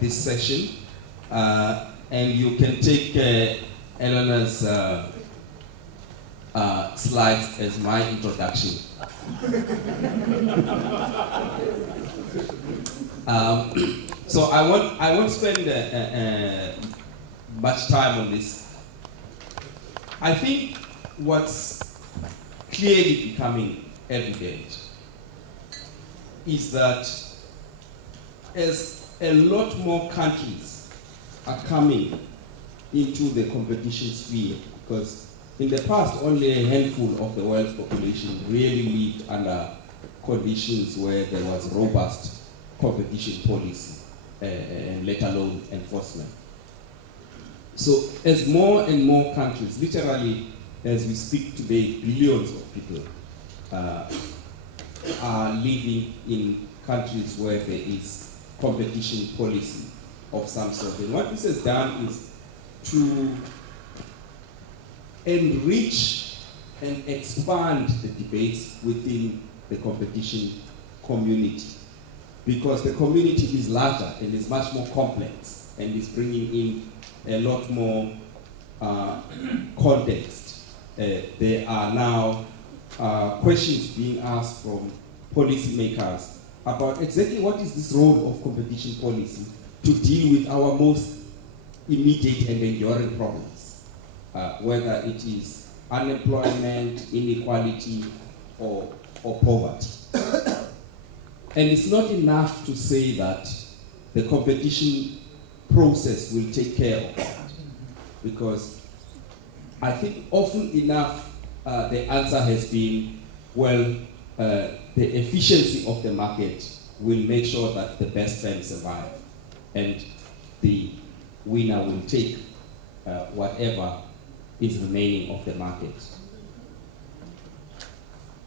this session, and you can take Eleanor's slides as my introduction. So I won't spend much time on this. I think what's clearly becoming evident is that as a lot more countries are coming into the competition sphere, because in the past only a handful of the world's population really lived under conditions where there was robust competition policy, and let alone enforcement. So as more and more countries, literally as we speak today, billions of people are living in countries where there is competition policy of some sort. And what this has done is to enrich and expand the debates within the competition community, because the community is larger and is much more complex and is bringing in a lot more context. There are now questions being asked from policymakers about exactly what is this role of competition policy to deal with our most immediate and enduring problems, whether it is unemployment, inequality, or poverty. And it's not enough to say that the competition process will take care of that, because I think often enough the answer has been, well, the efficiency of the market will make sure that the best firms survive, and the winner will take whatever is remaining of the market.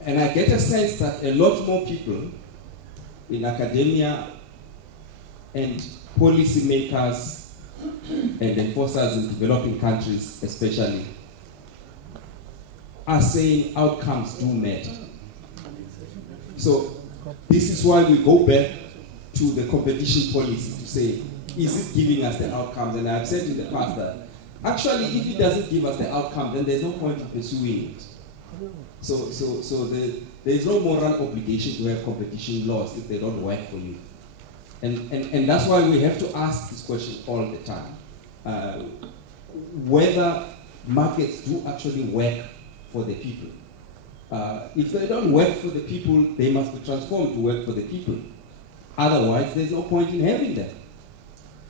And I get a sense that a lot more people in academia and policymakers and enforcers in developing countries especially are saying outcomes do matter. So this is why we go back to the competition policy to say, is it giving us the outcomes? And I've said in the past that actually if it doesn't give us the outcome, then there's no point in pursuing it. So there is no moral obligation to have competition laws if they don't work for you. And that's why we have to ask this question all the time. Whether markets do actually work for the people. If they don't work for the people, they must be transformed to work for the people. Otherwise, there's no point in having them.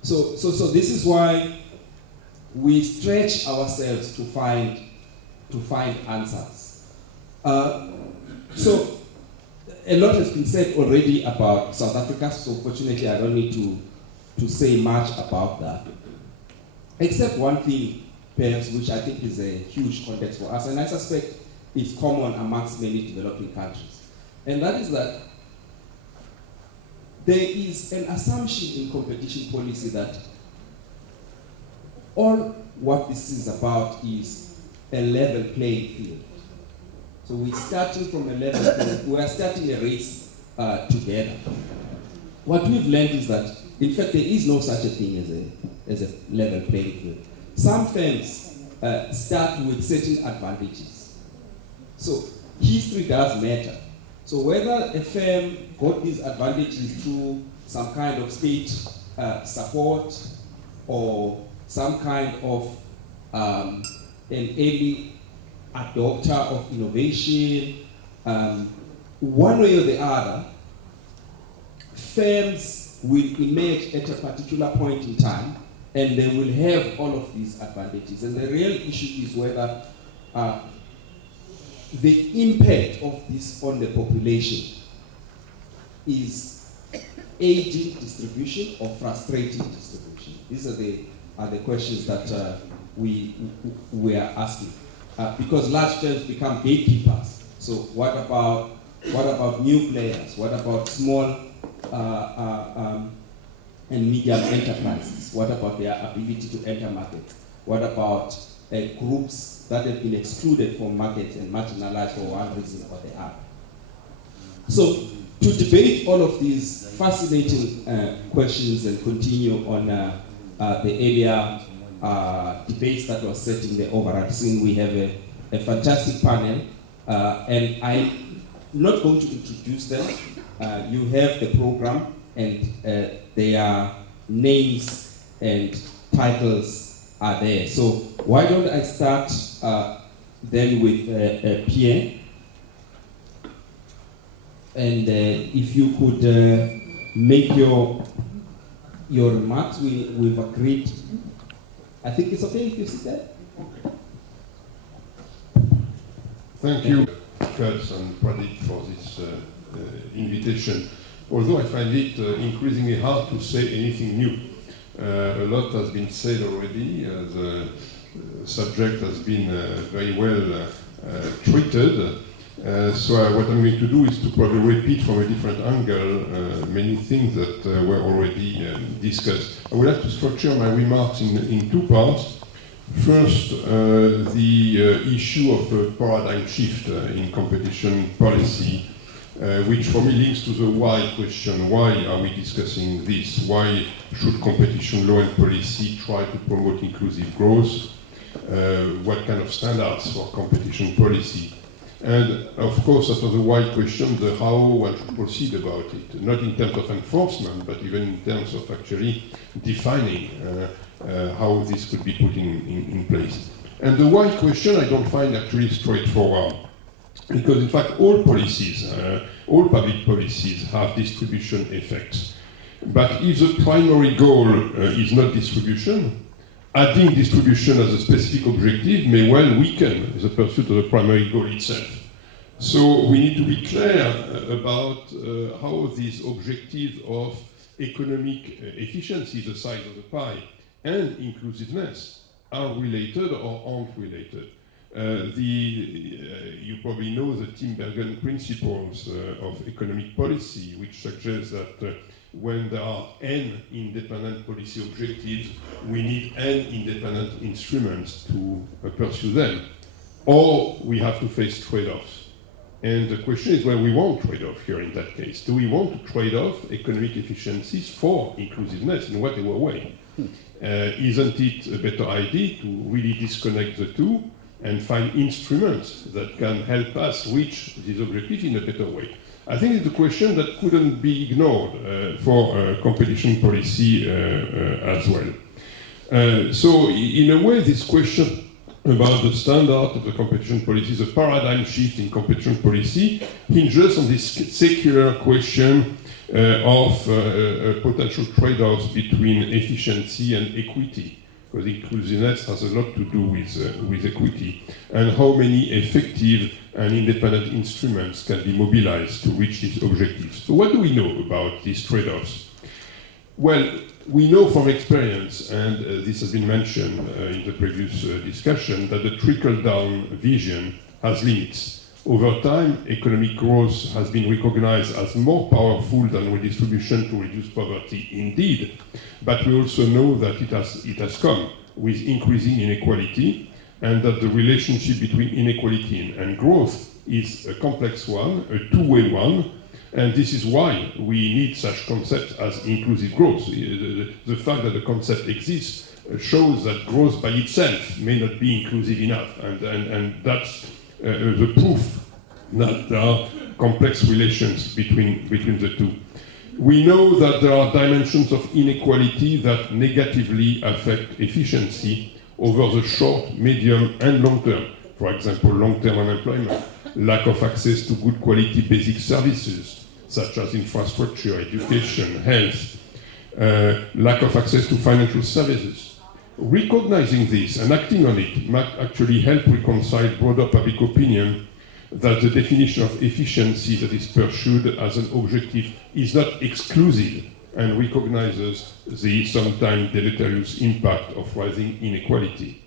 So this is why we stretch ourselves to find answers. So a lot has been said already about South Africa, so fortunately I don't need to say much about that. Except one thing, perhaps, which I think is a huge context for us, and I suspect is common amongst many developing countries. And that is that there is an assumption in competition policy that all what this is about is a level playing field. So we're starting from a level field, we are starting a race together. What we've learned is that, in fact, there is no such a thing as a level playing field. Some firms start with certain advantages. So history does matter. So whether a firm got these advantages through some kind of state support or some kind of an early adopter of innovation, one way or the other, firms will emerge at a particular point in time and they will have all of these advantages. And the real issue is whether the impact of this on the population is aiding distribution or frustrating distribution. These are the questions that we are asking. Because large firms become gatekeepers. So what about new players? What about small and medium enterprises? What about their ability to enter markets? What about groups that have been excluded from markets and marginalized for one reason or the other? So to debate all of these fascinating questions and continue on the earlier debates that were set in the overarching, we have a fantastic panel, and I'm not going to introduce them. You have the program, and their names and titles are there. So why don't I start then with Pierre? And if you could make your remarks, we've agreed. I think it's okay if you sit there. Okay. Thank you, Kutz and Pradeep, for this invitation. Although I find it increasingly hard to say anything new. A lot has been said already. The subject has been very well treated. So what I'm going to do is to probably repeat from a different angle many things that were already discussed. I would like to structure my remarks in two parts. First, the issue of a paradigm shift in competition policy, which for me links to the why question. Why are we discussing this? Why should competition law and policy try to promote inclusive growth? What kind of standards for competition policy? And of course, after the why question, the how one should proceed about it, not in terms of enforcement, but even in terms of actually defining how this could be put in place. And the why question I don't find actually straightforward, because in fact all policies, all public policies have distribution effects. But if the primary goal is not distribution, adding distribution as a specific objective may well weaken the pursuit of the primary goal itself. So we need to be clear about how these objectives of economic efficiency, the size of the pie, and inclusiveness are related or aren't related. You probably know the Timbergen principles of economic policy, which suggest that when there are n independent policy objectives, we need n independent instruments to pursue them. Or we have to face trade-offs. And the question is whether we want trade-off here in that case. Do we want to trade off economic efficiencies for inclusiveness in whatever way? Isn't it a better idea to really disconnect the two and find instruments that can help us reach these objectives in a better way? I think it's a question that couldn't be ignored for competition policy as well. So in a way, this question about the standard of the competition policy, the paradigm shift in competition policy, hinges on this secular question of potential trade-offs between efficiency and equity, because inclusiveness has a lot to do with equity, and how many effective and independent instruments can be mobilized to reach these objectives. So what do we know about these trade-offs? Well, we know from experience, and this has been mentioned in the previous discussion, that the trickle-down vision has limits. Over time, economic growth has been recognized as more powerful than redistribution to reduce poverty, indeed. But we also know that it has come with increasing inequality, and that the relationship between inequality and growth is a complex one, a two-way one, and this is why we need such concepts as inclusive growth. The fact that the concept exists shows that growth by itself may not be inclusive enough, and that's the proof that there are complex relations between the two. We know that there are dimensions of inequality that negatively affect efficiency over the short, medium, and long term. For example, long-term unemployment, lack of access to good quality basic services, such as infrastructure, education, health, lack of access to financial services. Recognizing this and acting on it might actually help reconcile broader public opinion that the definition of efficiency that is pursued as an objective is not exclusive and recognizes the sometimes deleterious impact of rising inequality.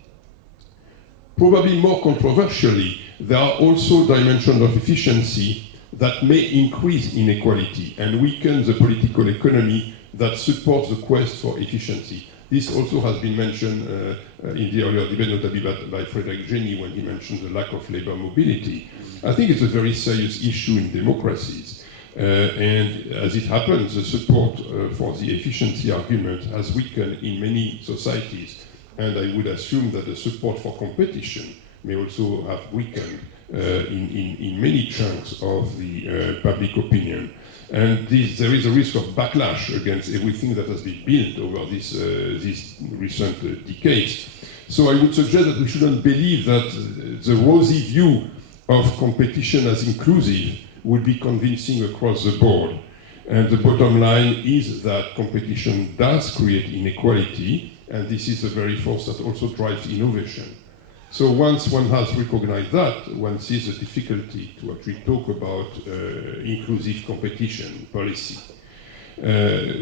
Probably more controversially, there are also dimensions of efficiency that may increase inequality and weaken the political economy that supports the quest for efficiency. This also has been mentioned in the earlier debate, notably by Frederick Jenny when he mentioned the lack of labor mobility. I think it's a very serious issue in democracies. And as it happens, the support for the efficiency argument has weakened in many societies. And I would assume that the support for competition may also have weakened in many chunks of the public opinion. And there is a risk of backlash against everything that has been built over these recent decades. So I would suggest that we shouldn't believe that the rosy view of competition as inclusive would be convincing across the board. And the bottom line is that competition does create inequality, and this is the very force that also drives innovation. So once one has recognized that, one sees the difficulty to actually talk about inclusive competition policy.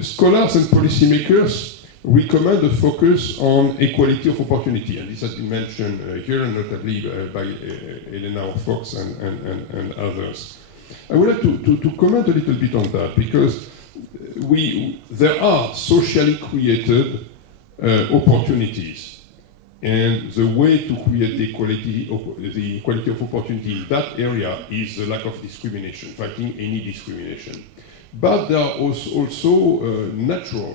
Scholars and policymakers recommend a focus on equality of opportunity, and this has been mentioned here, notably by Eleanor Fox and others. I would like to comment a little bit on that, because there are socially created opportunities. And the way to create the equality of opportunity in that area is the lack of discrimination, fighting any discrimination. But there are also natural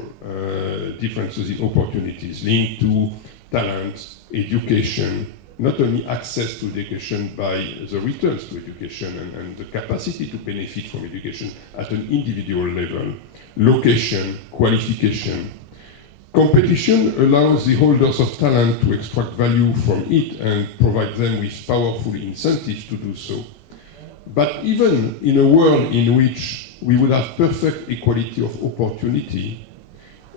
differences in opportunities linked to talent, education, not only access to education by the returns to education and the capacity to benefit from education at an individual level, location, qualification. Competition allows the holders of talent to extract value from it and provide them with powerful incentives to do so. But even in a world in which we would have perfect equality of opportunity,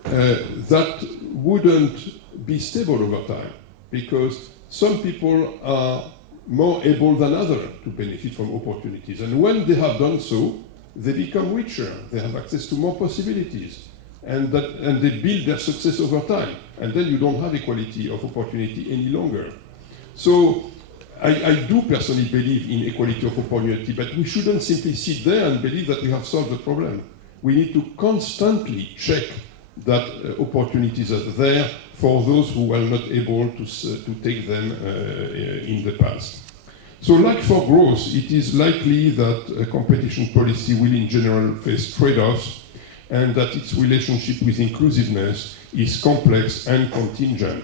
that wouldn't be stable over time, because some people are more able than others to benefit from opportunities. And when they have done so, they become richer, they have access to more possibilities. And they build their success over time. And then you don't have equality of opportunity any longer. So I do personally believe in equality of opportunity, but we shouldn't simply sit there and believe that we have solved the problem. We need to constantly check that opportunities are there for those who were not able to take them in the past. So like for growth, it is likely that a competition policy will in general face trade-offs, and that its relationship with inclusiveness is complex and contingent.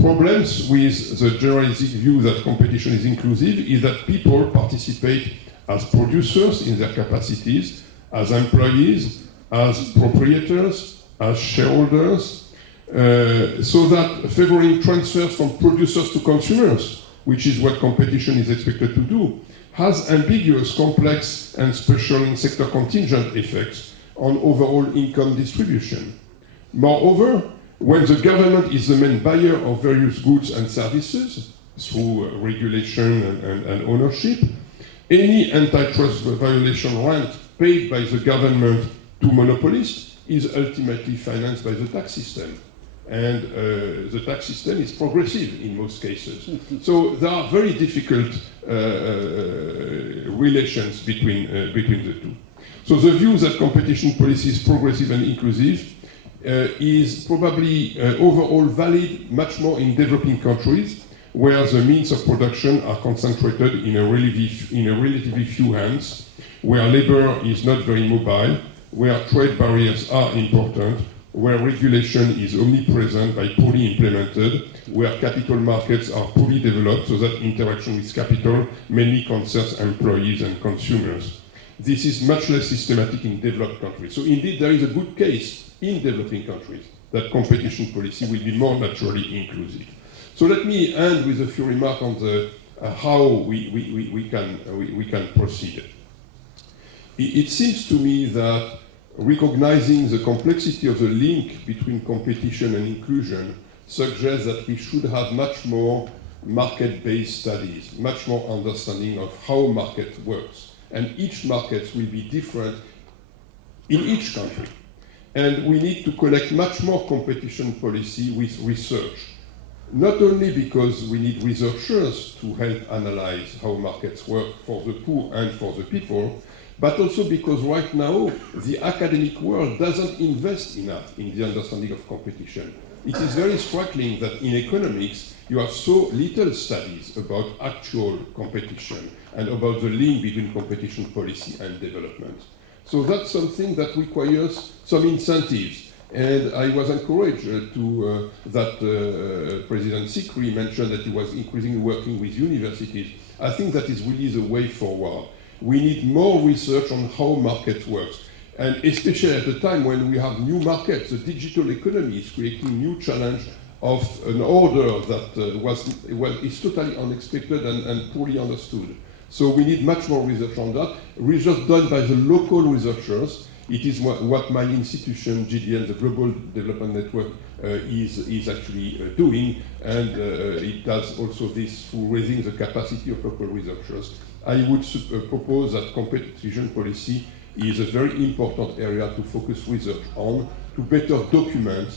Problems with the generalistic view that competition is inclusive is that people participate as producers in their capacities, as employees, as proprietors, as shareholders, so that favoring transfers from producers to consumers, which is what competition is expected to do, has ambiguous, complex, and special sector contingent effects on overall income distribution. Moreover, when the government is the main buyer of various goods and services through regulation and ownership, any antitrust violation rent paid by the government to monopolists is ultimately financed by the tax system. And the tax system is progressive in most cases. So there are very difficult relations between the two. So the view that competition policy is progressive and inclusive is probably overall valid much more in developing countries, where the means of production are concentrated in a relatively few hands, where labor is not very mobile, where trade barriers are important, where regulation is omnipresent but poorly implemented, where capital markets are poorly developed so that interaction with capital mainly concerns employees and consumers. This is much less systematic in developed countries. So indeed, there is a good case in developing countries that competition policy will be more naturally inclusive. So let me end with a few remarks on the how we can proceed. It seems to me that recognizing the complexity of the link between competition and inclusion suggests that we should have much more market-based studies, much more understanding of how market works. And each market will be different in each country. And we need to collect much more competition policy with research. Not only because we need researchers to help analyze how markets work for the poor and for the people, but also because right now the academic world doesn't invest enough in the understanding of competition. it is very striking that in economics you have so little studies about actual competition and about the link between competition policy and development. So that's something that requires some incentives. And I was encouraged that President Sikri mentioned that he was increasingly working with universities. I think that is really the way forward. We need more research on how market works. And especially at a time when we have new markets, the digital economy is creating new challenge of an order that is totally unexpected and poorly understood. So we need much more research on that. Research done by the local researchers. It is what my institution, GDN, the Global Development Network, is actually doing, and it does also this through raising the capacity of local researchers. I would propose that competition policy is a very important area to focus research on, to better document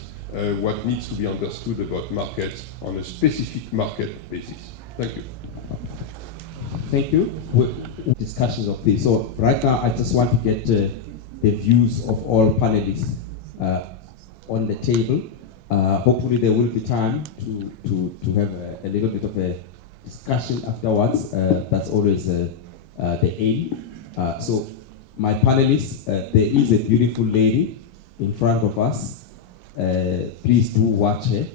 what needs to be understood about markets on a specific market basis. Thank you. Thank you. Discussions of this. So right now, I just want to get the views of all panelists on the table. Hopefully, there will be time to have a little bit of a discussion afterwards. That's always the aim. So, my panelists, there is a beautiful lady in front of us. Please do watch her.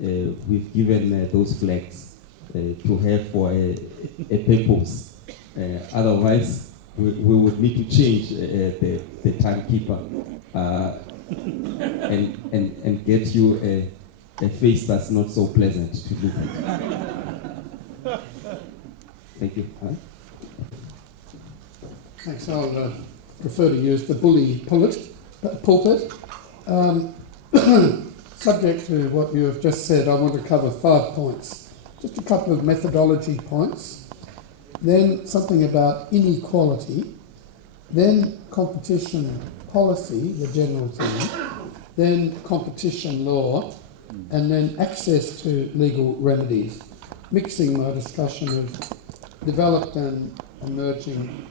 We've given those flags to her for a purpose. Otherwise, we would need to change the timekeeper and get you a face that's not so pleasant to look at. Thank you. Thanks. I'll prefer to use the bully pulpit. Subject to what you have just said, I want to cover 5 points. Just a couple of methodology points, then something about inequality, then competition policy, the general thing, then competition law, and then access to legal remedies, mixing my discussion of developed and emerging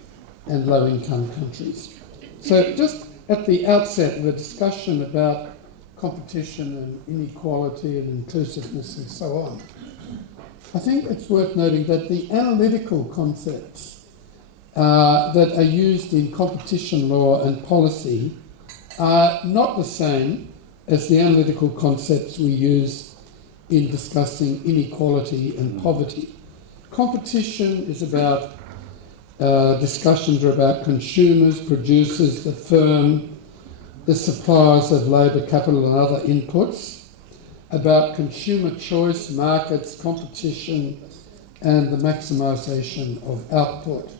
and low-income countries. So just at the outset of a discussion about competition and inequality and inclusiveness and so on, I think it's worth noting that the analytical concepts that are used in competition law and policy are not the same as the analytical concepts we use in discussing inequality and poverty. Competition is about discussions are about consumers, producers, the firm, the suppliers of labour, capital and other inputs, about consumer choice, markets, competition, and the maximisation of output.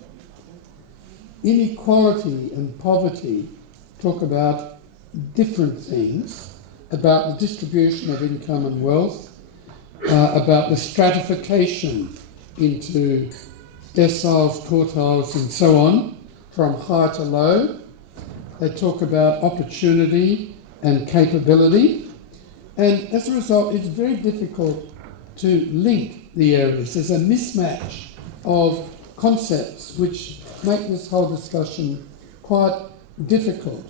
Inequality and poverty talk about different things, about the distribution of income and wealth, about the stratification into deciles, quartiles, and so on, from high to low. They talk about opportunity and capability. And as a result, it's very difficult to link the areas. There's a mismatch of concepts which make this whole discussion quite difficult.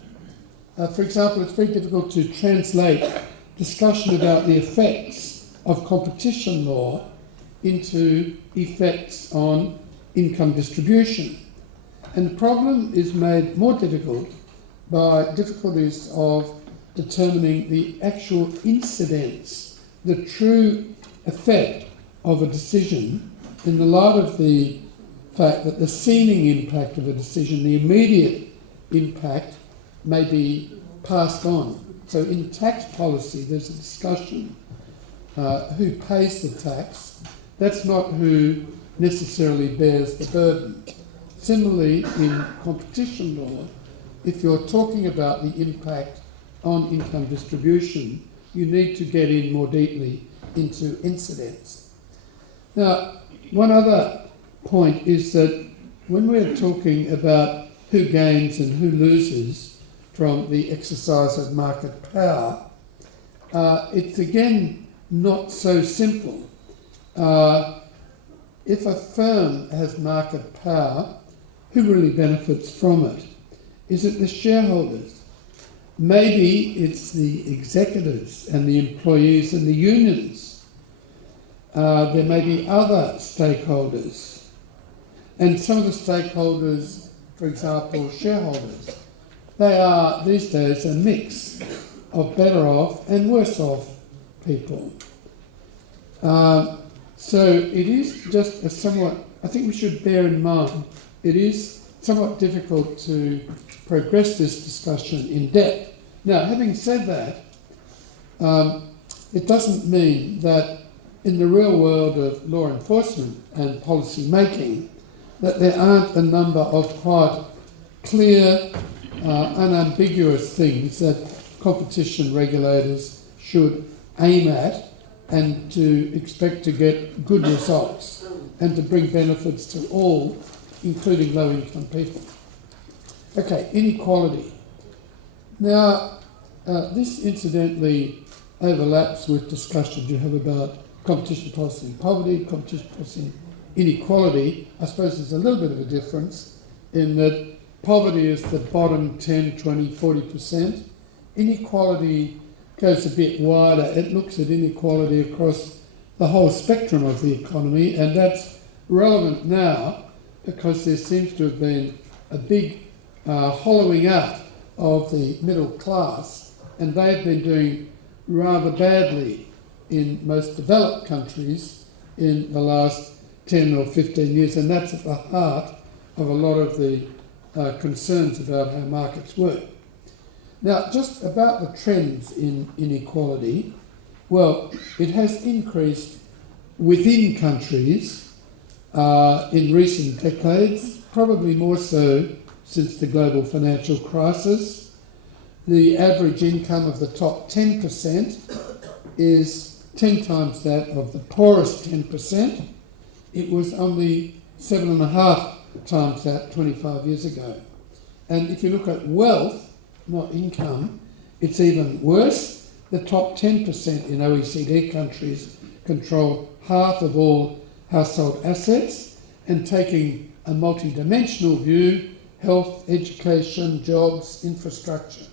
For example, it's very difficult to translate discussion about the effects of competition law into effects on income distribution. And the problem is made more difficult by difficulties of determining the actual incidence, the true effect of a decision in the light of the fact that the seeming impact of a decision, the immediate impact, may be passed on. So in tax policy, there's a discussion who pays the tax. That's not who necessarily bears the burden. Similarly, in competition law, if you're talking about the impact on income distribution, you need to get in more deeply into incidence. Now, one other point is that when we're talking about who gains and who loses from the exercise of market power, it's again not so simple. If a firm has market power, who really benefits from it? Is it the shareholders? maybe it's the executives and the employees and the unions. There may be other stakeholders. And some of the stakeholders, for example, shareholders, they are these days a mix of better off and worse off people. So it is just a somewhat, I think we should bear in mind, it is somewhat difficult to progress this discussion in depth. Now, having said that, it doesn't mean that in the real world of law enforcement and policy making that there aren't a number of quite clear, unambiguous things that competition regulators should aim at and to expect to get good results and to bring benefits to all, including low-income people. Okay, inequality. Now, this incidentally overlaps with discussions you have about competition policy and poverty, competition policy and inequality. I suppose there's a little bit of a difference in that poverty is the bottom 10, 20, 40%. Inequality goes a bit wider. It looks at inequality across the whole spectrum of the economy, and that's relevant now because there seems to have been a big hollowing out of the middle class, and they've been doing rather badly in most developed countries in the last 10 or 15 years, and that's at the heart of a lot of the concerns about how markets work. Now, just about the trends in inequality, well, it has increased within countries in recent decades, probably more so since the global financial crisis. The average income of the top 10% is 10 times that of the poorest 10%. It was only 7.5 times that 25 years ago. And if you look at wealth, not income, it's even worse. The top 10% in OECD countries control half of all household assets, and taking a multidimensional view, health, education, jobs, infrastructure,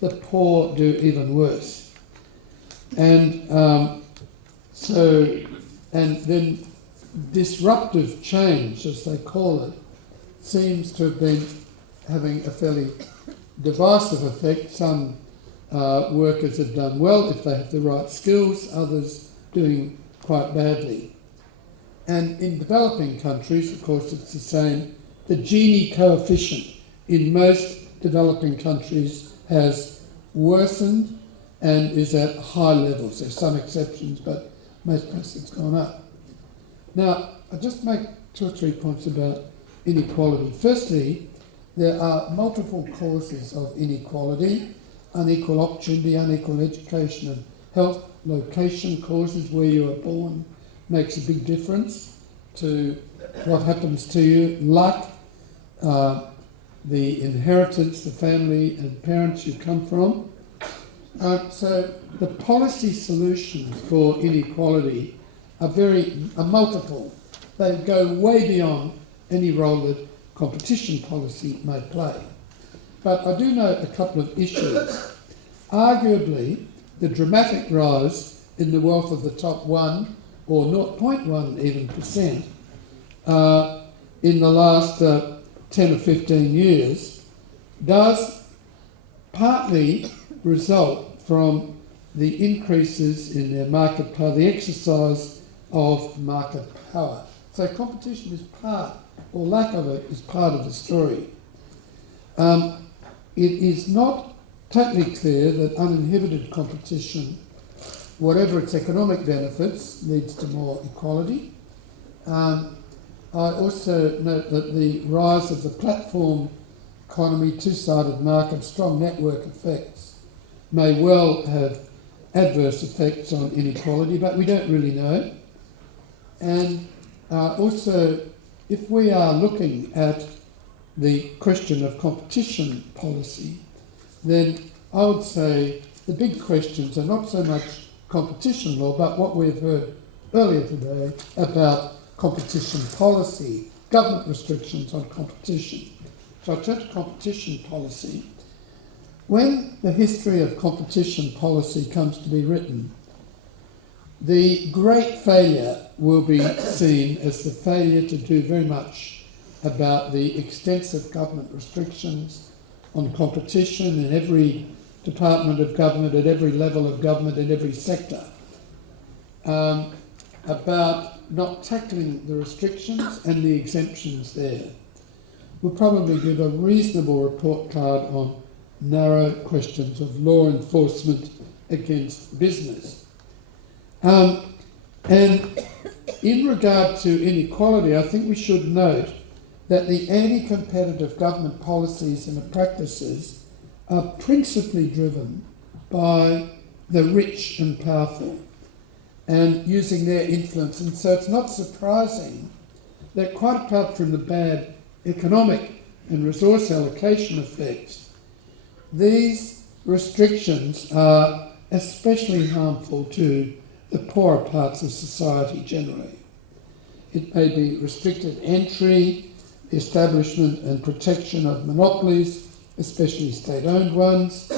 the poor do even worse. And then disruptive change, as they call it, seems to have been having a fairly divisive effect. Some workers have done well if they have the right skills, others doing quite badly. And in developing countries, of course, it's the same. The Gini coefficient in most developing countries has worsened and is at high levels. There's some exceptions, but most places it's gone up. Now, I'll just make 2 or 3 points about inequality. Firstly, there are multiple causes of inequality: unequal opportunity, unequal education and health, location causes, where you are born makes a big difference to what happens to you, luck, the inheritance, the family and parents you come from. So the policy solutions for inequality are multiple. They go way beyond any role that competition policy may play. But I do note a couple of issues. Arguably, the dramatic rise in the wealth of the top 1 or 0.1 even percent in the last 10 or 15 years does partly result from the increases in their market power, the exercise of market power. So competition is part, or lack of it, is part of the story. It is not totally clear that uninhibited competition, whatever its economic benefits, leads to more equality. I also note that the rise of the platform economy, two-sided market, strong network effects may well have adverse effects on inequality, but we don't really know. And also, if we are looking at the question of competition policy, then I would say the big questions are not so much competition law, but what we've heard earlier today about competition policy, government restrictions on competition. So I turn to competition policy. when the history of competition policy comes to be written, the great failure will be seen as the failure to do very much about the extensive government restrictions on competition in every department of government, at every level of government, in every sector, about not tackling the restrictions and the exemptions there. We'll probably give a reasonable report card on narrow questions of law enforcement against business. And in regard to inequality, I think we should note that the anti-competitive government policies and practices are principally driven by the rich and powerful and using their influence. And so it's not surprising that, quite apart from the bad economic and resource allocation effects, these restrictions are especially harmful to the poorer parts of society generally. It may be restricted entry, the establishment and protection of monopolies, especially state-owned ones,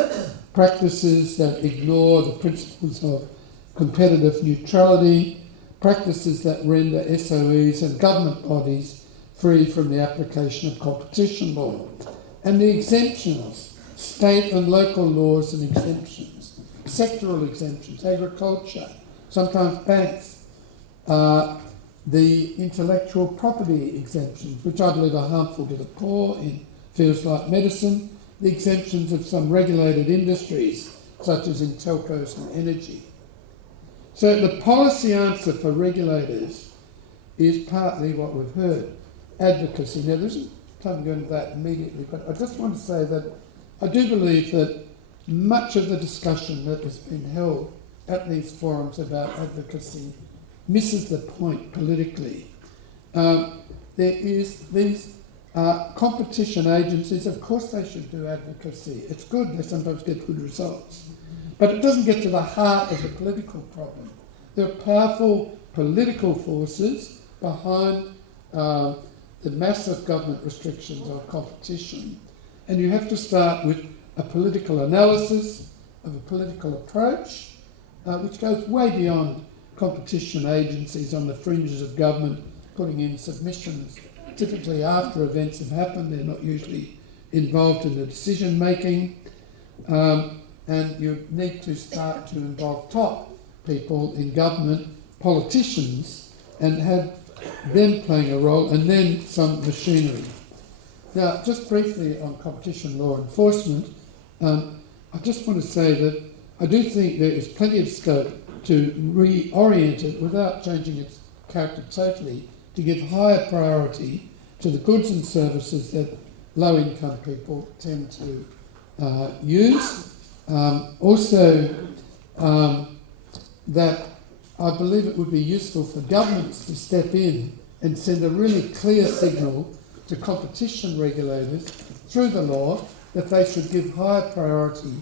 practices that ignore the principles of competitive neutrality, practices that render SOEs and government bodies free from the application of competition law, and the exemptions, state and local laws and exemptions, sectoral exemptions, agriculture, sometimes banks, the intellectual property exemptions, which I believe are harmful to the poor in fields like medicine, the exemptions of some regulated industries, such as in telcos and energy. So the policy answer for regulators is partly what we've heard, advocacy. Now, there isn't time to go into that immediately, but I just want to say that I do believe that much of the discussion that has been held at these forums about advocacy misses the point politically. These competition agencies, of course they should do advocacy. It's good, they sometimes get good results. But it doesn't get to the heart of the political problem. There are powerful political forces behind the massive government restrictions on competition. And you have to start with a political analysis of a political approach, which goes way beyond competition agencies on the fringes of government putting in submissions, typically after events have happened. They're not usually involved in the decision making. And you need to start to involve top people in government, politicians, and have them playing a role, and then some machinery. Now, just briefly on competition law enforcement, I just want to say that I do think there is plenty of scope to reorient it without changing its character totally, to give higher priority to the goods and services that low-income people tend to use. Also, that I believe it would be useful for governments to step in and send a really clear signal to competition regulators through the law that they should give higher priority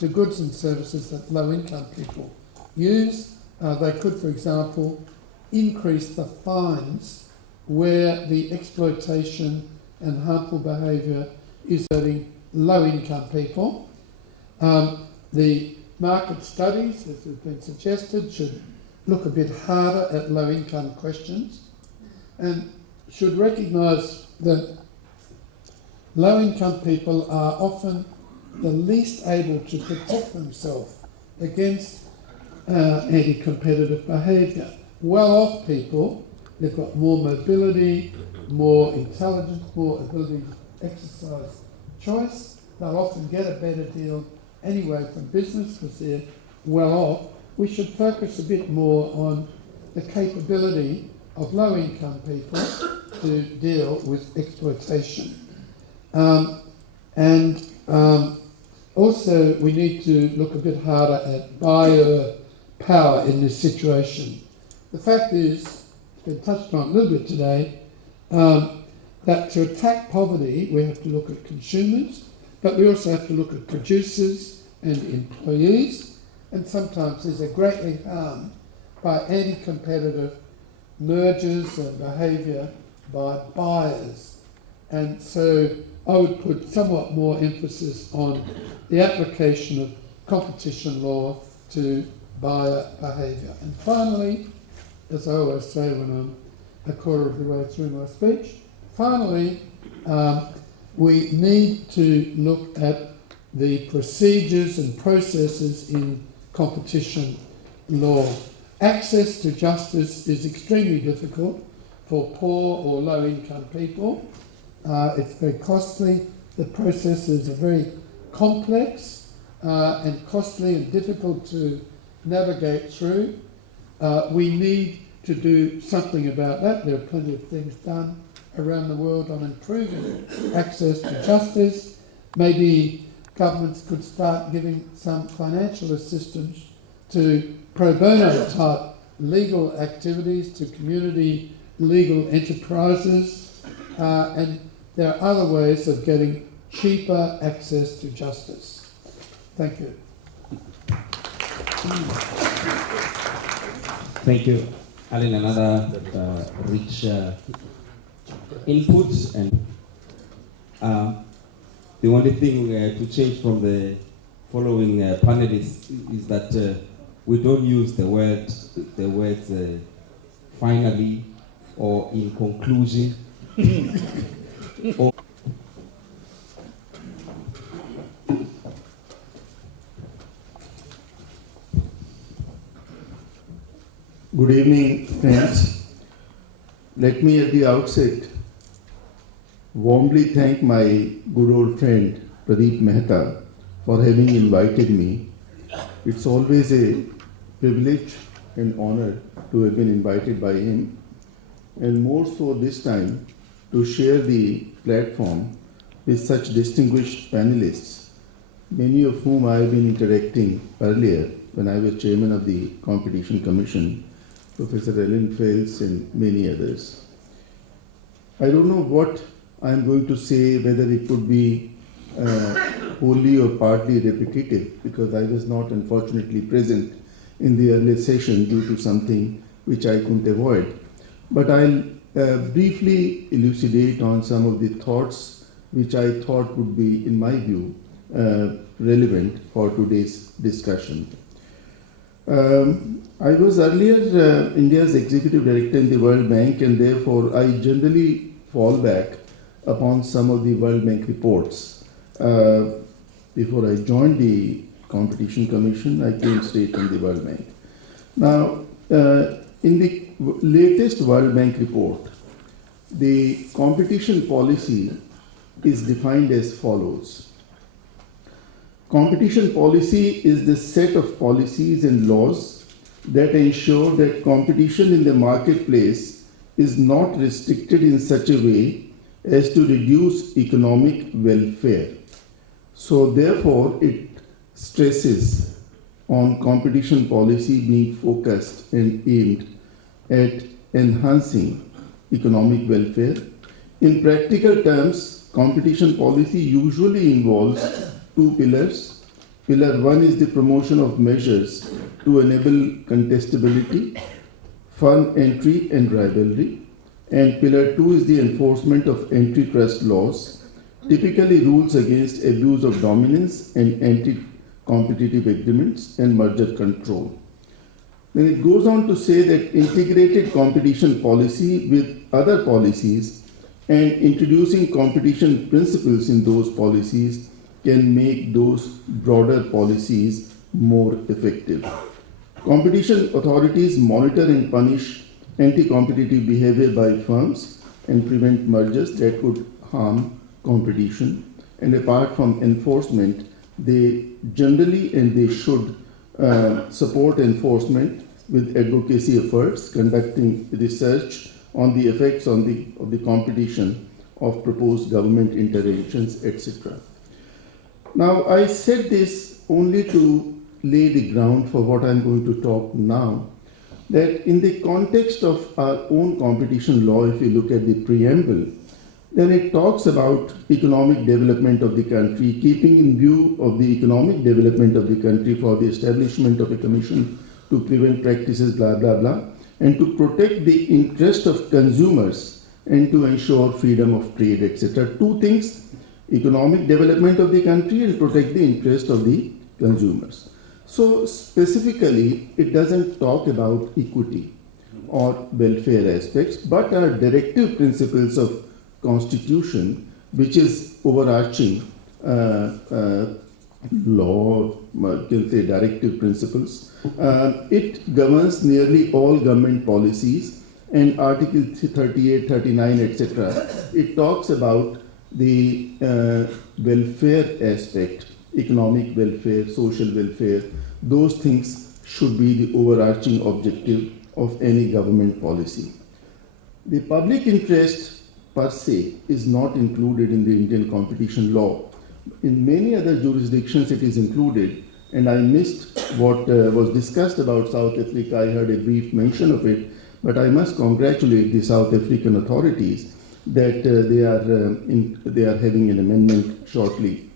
to goods and services that low-income people use. They could, for example, increase the fines where the exploitation and harmful behaviour is hurting low-income people. The market studies, as has been suggested, should look a bit harder at low-income questions and should recognise that low-income people are often the least able to protect themselves against anti-competitive behaviour. Well-off people, they've got more mobility, more intelligence, more ability to exercise choice. They'll often get a better deal anyway from business because they're well-off. We should focus a bit more on the capability of low-income people to deal with exploitation. Also, we need to look a bit harder at buyer power in this situation. The fact is, it's been touched on a little bit today, that to attack poverty, we have to look at consumers, but we also have to look at producers and employees, and sometimes these are greatly harmed by anti-competitive mergers and behaviour by buyers. And so I would put somewhat more emphasis on the application of competition law to buyer behaviour. And finally, as I always say when I'm a quarter of the way through my speech, finally, we need to look at the procedures and processes in competition law. Access to justice is extremely difficult for poor or low-income people. It's very costly. The processes are very complex and costly and difficult to navigate through. We need to do something about that. There are plenty of things done around the world on improving access to justice. Maybe governments could start giving some financial assistance to pro bono type legal activities, to community legal enterprises, and there are other ways of getting cheaper access to justice. Thank you. Thank you, Alan. Another rich input, and the only thing to change from the following panelists is that we don't use the words finally or in conclusion. Or good evening, friends. Let me at the outset warmly thank my good old friend Pradeep Mehta for having invited me. It's always a privilege and honor to have been invited by him, and more so this time to share the platform with such distinguished panelists, many of whom I have been interacting earlier when I was chairman of the Competition Commission, Professor Ellen Fels and many others. I don't know what I'm going to say, whether it could be wholly or partly repetitive, because I was not unfortunately present in the earlier session due to something which I couldn't avoid. But I'll briefly elucidate on some of the thoughts which I thought would be, in my view, relevant for today's discussion. I was earlier India's executive director in the World Bank, and therefore I generally fall back upon some of the World Bank reports. Before I joined the Competition Commission, I came straight from the World Bank. Now, in the latest World Bank report, the competition policy is defined as follows. Competition policy is the set of policies and laws that ensure that competition in the marketplace is not restricted in such a way as to reduce economic welfare. So therefore, it stresses on competition policy being focused and aimed at enhancing economic welfare. In practical terms, competition policy usually involves two pillars. Pillar one is the promotion of measures to enable contestability, fun entry and rivalry. And pillar two is the enforcement of antitrust laws, typically rules against abuse of dominance and anti-competitive agreements and merger control. Then it goes on to say that integrated competition policy with other policies and introducing competition principles in those policies can make those broader policies more effective. Competition authorities monitor and punish anti-competitive behavior by firms and prevent mergers that could harm competition. And apart from enforcement, they generally and they should support enforcement with advocacy efforts, conducting research on the effects of the competition of proposed government interventions, etc. Now, I said this only to lay the ground for what I'm going to talk now, that in the context of our own competition law, if you look at the preamble, then it talks about economic development of the country, keeping in view of the economic development of the country for the establishment of a commission to prevent practices, blah, blah, blah, and to protect the interest of consumers and to ensure freedom of trade, etc. Two things economic development of the country and protect the interest of the consumers. So specifically, it doesn't talk about equity or welfare aspects, but are directive principles of constitution, which is overarching law, you can say directive principles. It governs nearly all government policies, and Article 38, 39, etc. It talks about the welfare aspect, economic welfare, social welfare. Those things should be the overarching objective of any government policy. The public interest per se is not included in the Indian competition law. In many other jurisdictions it is included, and I missed what was discussed about South Africa. I heard a brief mention of it, but I must congratulate the South African authorities that they are having an amendment shortly,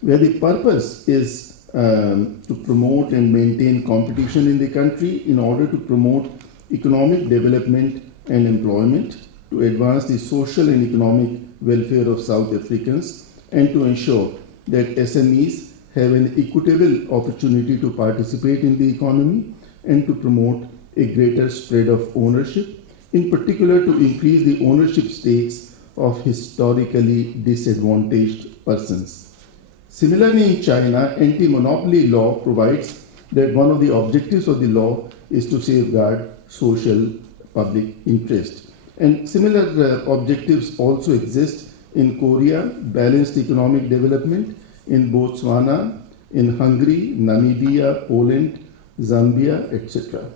where the purpose is to promote and maintain competition in the country in order to promote economic development and employment, to advance the social and economic welfare of South Africans, and to ensure that SMEs have an equitable opportunity to participate in the economy, and to promote a greater spread of ownership, in particular to increase the ownership stakes of historically disadvantaged persons. Similarly, in China, anti-monopoly law provides that one of the objectives of the law is to safeguard social public interest. And similar objectives also exist in Korea, balanced economic development, in Botswana, in Hungary, Namibia, Poland, Zambia, etc.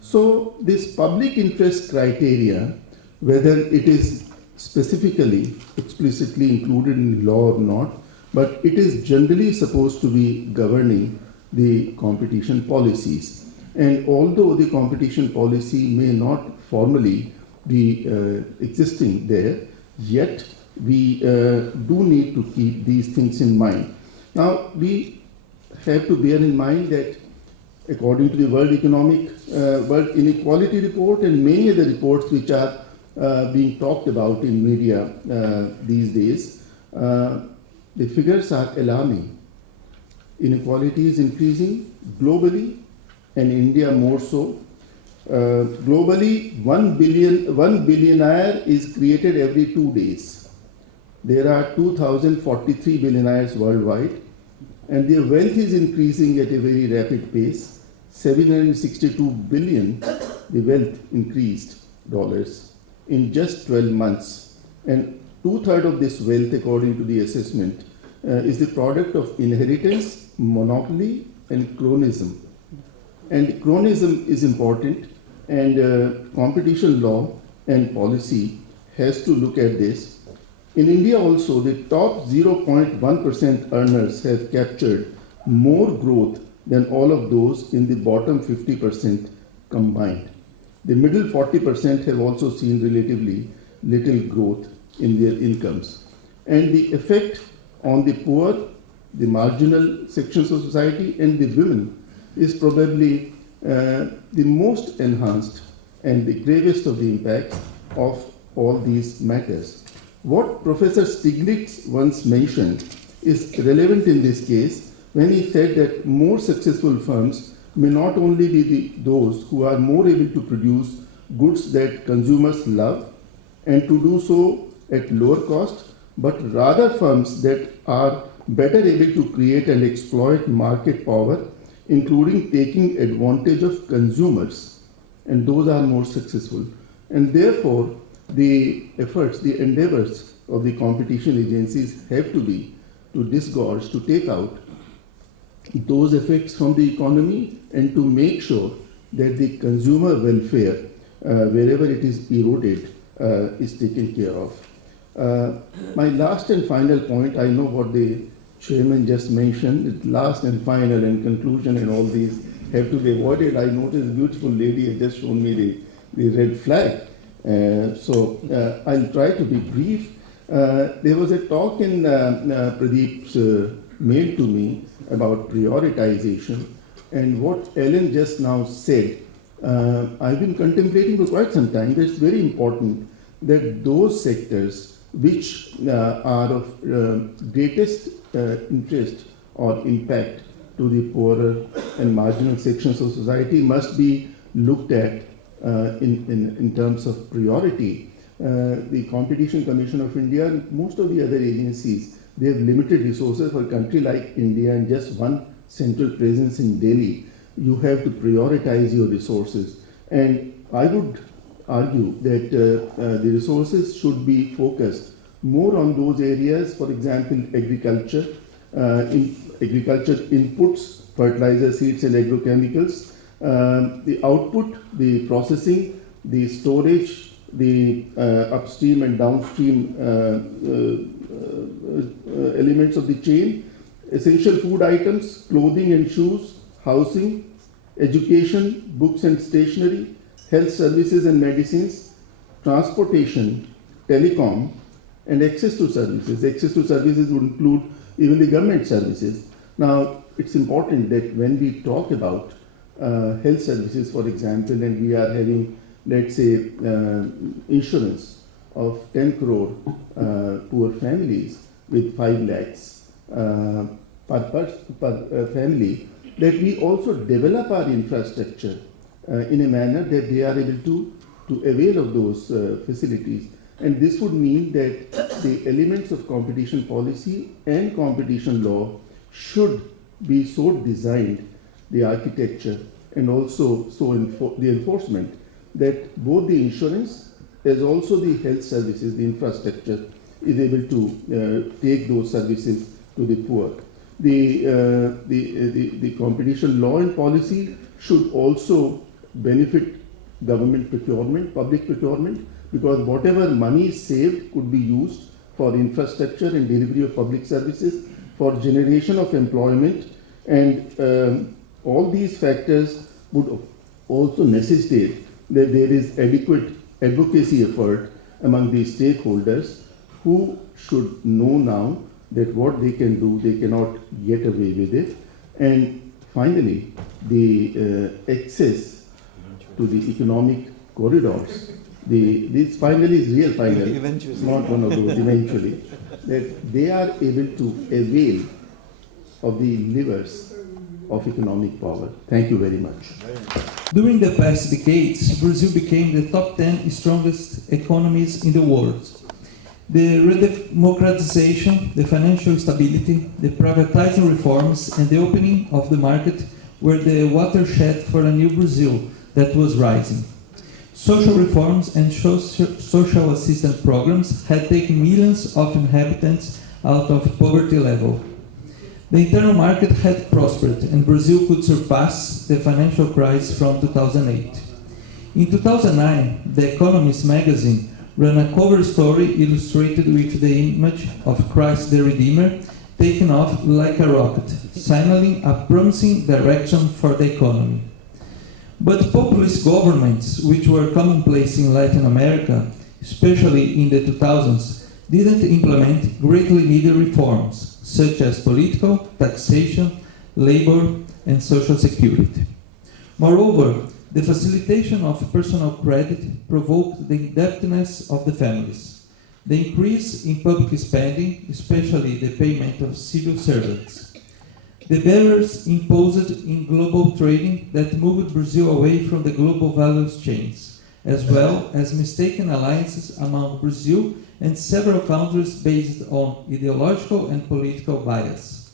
So this public interest criteria, whether it is specifically, explicitly included in law or not, but it is generally supposed to be governing the competition policies. And although the competition policy may not formally be existing there, yet we do need to keep these things in mind. Now, we have to bear in mind that according to the World Inequality Report and many other reports which are being talked about in media these days, the figures are alarming. Inequality is increasing globally, and India more so. Globally, 1 billionaire is created every 2 days. There are 2,043 billionaires worldwide, and their wealth is increasing at a very rapid pace. 762 billion, the wealth increased dollars in just 12 months. And 2/3 of this wealth, according to the assessment, is the product of inheritance, monopoly, and cronyism. And cronyism is important, and competition law and policy has to look at this. In India also, the top 0.1% earners have captured more growth than all of those in the bottom 50% combined. The middle 40% have also seen relatively little growth in their incomes. And the effect on the poor, the marginal sections of society, and the women is probably the most enhanced and the gravest of the impacts of all these matters. What Professor Stiglitz once mentioned is relevant in this case when he said that more successful firms may not only be those who are more able to produce goods that consumers love and to do so at lower cost, but rather firms that are better able to create and exploit market power, including taking advantage of consumers, and those are more successful. And therefore, the efforts, the endeavors of the competition agencies have to be to disgorge, to take out those effects from the economy and to make sure that the consumer welfare, wherever it is eroded, is taken care of. My last and final point, I know what the chairman just mentioned, last and final and conclusion and all these have to be avoided. I noticed a beautiful lady has just shown me the red flag. So I'll try to be brief. There was a talk in Pradeep's mail to me about prioritization, and what Ellen just now said, I've been contemplating for quite some time that it's very important that those sectors which are of greatest interest or impact to the poorer and marginal sections of society must be looked at in terms of priority. The Competition Commission of India and most of the other agencies, they have limited resources. For a country like India and just one central presence in Delhi, you have to prioritize your resources. And I would argue that the resources should be focused more on those areas, for example, agriculture, agriculture inputs, fertilizer, seeds and agrochemicals, the output, the processing, the storage, the upstream and downstream elements of the chain, essential food items, clothing and shoes, housing, education, books and stationery, health services and medicines, transportation, telecom, and access to services. Access to services would include even the government services. Now, it's important that when we talk about health services, for example, and we are having, let's say, insurance of 10 crore poor families with 5 lakhs per family, that we also develop our infrastructure in a manner that they are able to avail of those facilities. And this would mean that the elements of competition policy and competition law should be so designed, the architecture, and also the enforcement, that both the insurance as also the health services, the infrastructure, is able to take those services to the poor. The competition law and policy should also benefit government procurement, public procurement, because whatever money is saved could be used for infrastructure and delivery of public services, for generation of employment, and all these factors would also necessitate that there is adequate advocacy effort among the stakeholders who should know now that what they can do, they cannot get away with it. And finally, the access to the economic corridors. This finally is real finally, not one of those eventually, that they are able to avail of the levers of economic power. Thank you very much. During the past decades, Brazil became the top 10 strongest economies in the world. The redemocratization, the financial stability, the privatizing reforms, and the opening of the market were the watershed for a new Brazil that was rising. Social reforms and social assistance programs had taken millions of inhabitants out of poverty level. The internal market had prospered, and Brazil could surpass the financial crisis from 2008. In 2009, The Economist magazine ran a cover story illustrated with the image of Christ the Redeemer taking off like a rocket, signaling a promising direction for the economy. But populist governments, which were commonplace in Latin America, especially in the 2000s, didn't implement greatly needed reforms, such as political, taxation, labor, and social security. Moreover, the facilitation of personal credit provoked the indebtedness of the families, the increase in public spending, especially the payment of civil servants, the barriers imposed in global trading that moved Brazil away from the global values chains, as well as mistaken alliances among Brazil and several countries based on ideological and political bias.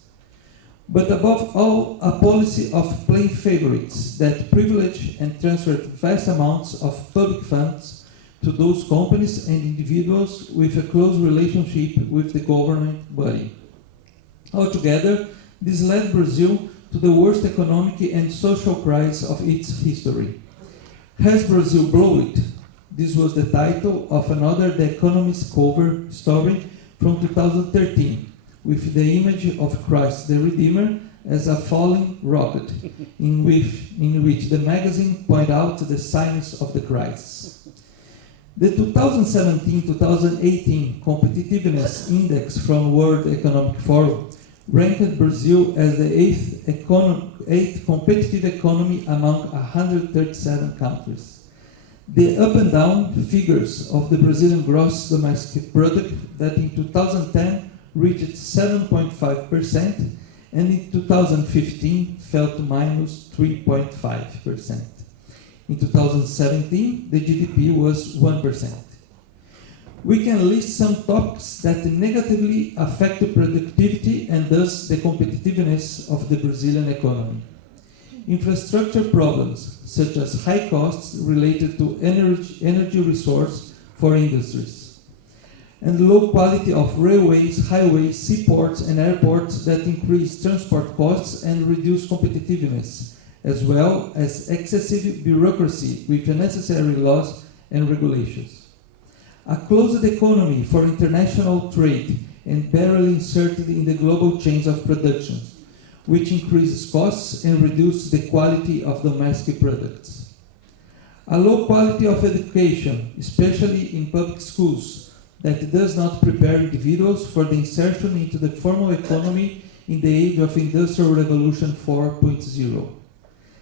But above all, a policy of playing favorites that privileged and transferred vast amounts of public funds to those companies and individuals with a close relationship with the government body. Altogether, this led Brazil to the worst economic and social crisis of its history. Has Brazil blown it? This was the title of another The Economist cover story from 2013, with the image of Christ the Redeemer as a falling rocket, in which the magazine pointed out the signs of the crisis. The 2017-2018 Competitiveness Index from World Economic Forum ranked Brazil as the eighth competitive economy among 137 countries. The up and down figures of the Brazilian gross domestic product that in 2010 reached 7.5% and in 2015 fell to minus 3.5%. In 2017, the GDP was 1%. We can list some topics that negatively affect the productivity and thus the competitiveness of the Brazilian economy. Infrastructure problems, such as high costs related to energy resource for industries, and low quality of railways, highways, seaports, and airports that increase transport costs and reduce competitiveness, as well as excessive bureaucracy with unnecessary laws and regulations. A closed economy for international trade and barely inserted in the global chains of production, which increases costs and reduces the quality of domestic products. A low quality of education, especially in public schools, that does not prepare individuals for the insertion into the formal economy in the age of Industrial Revolution 4.0.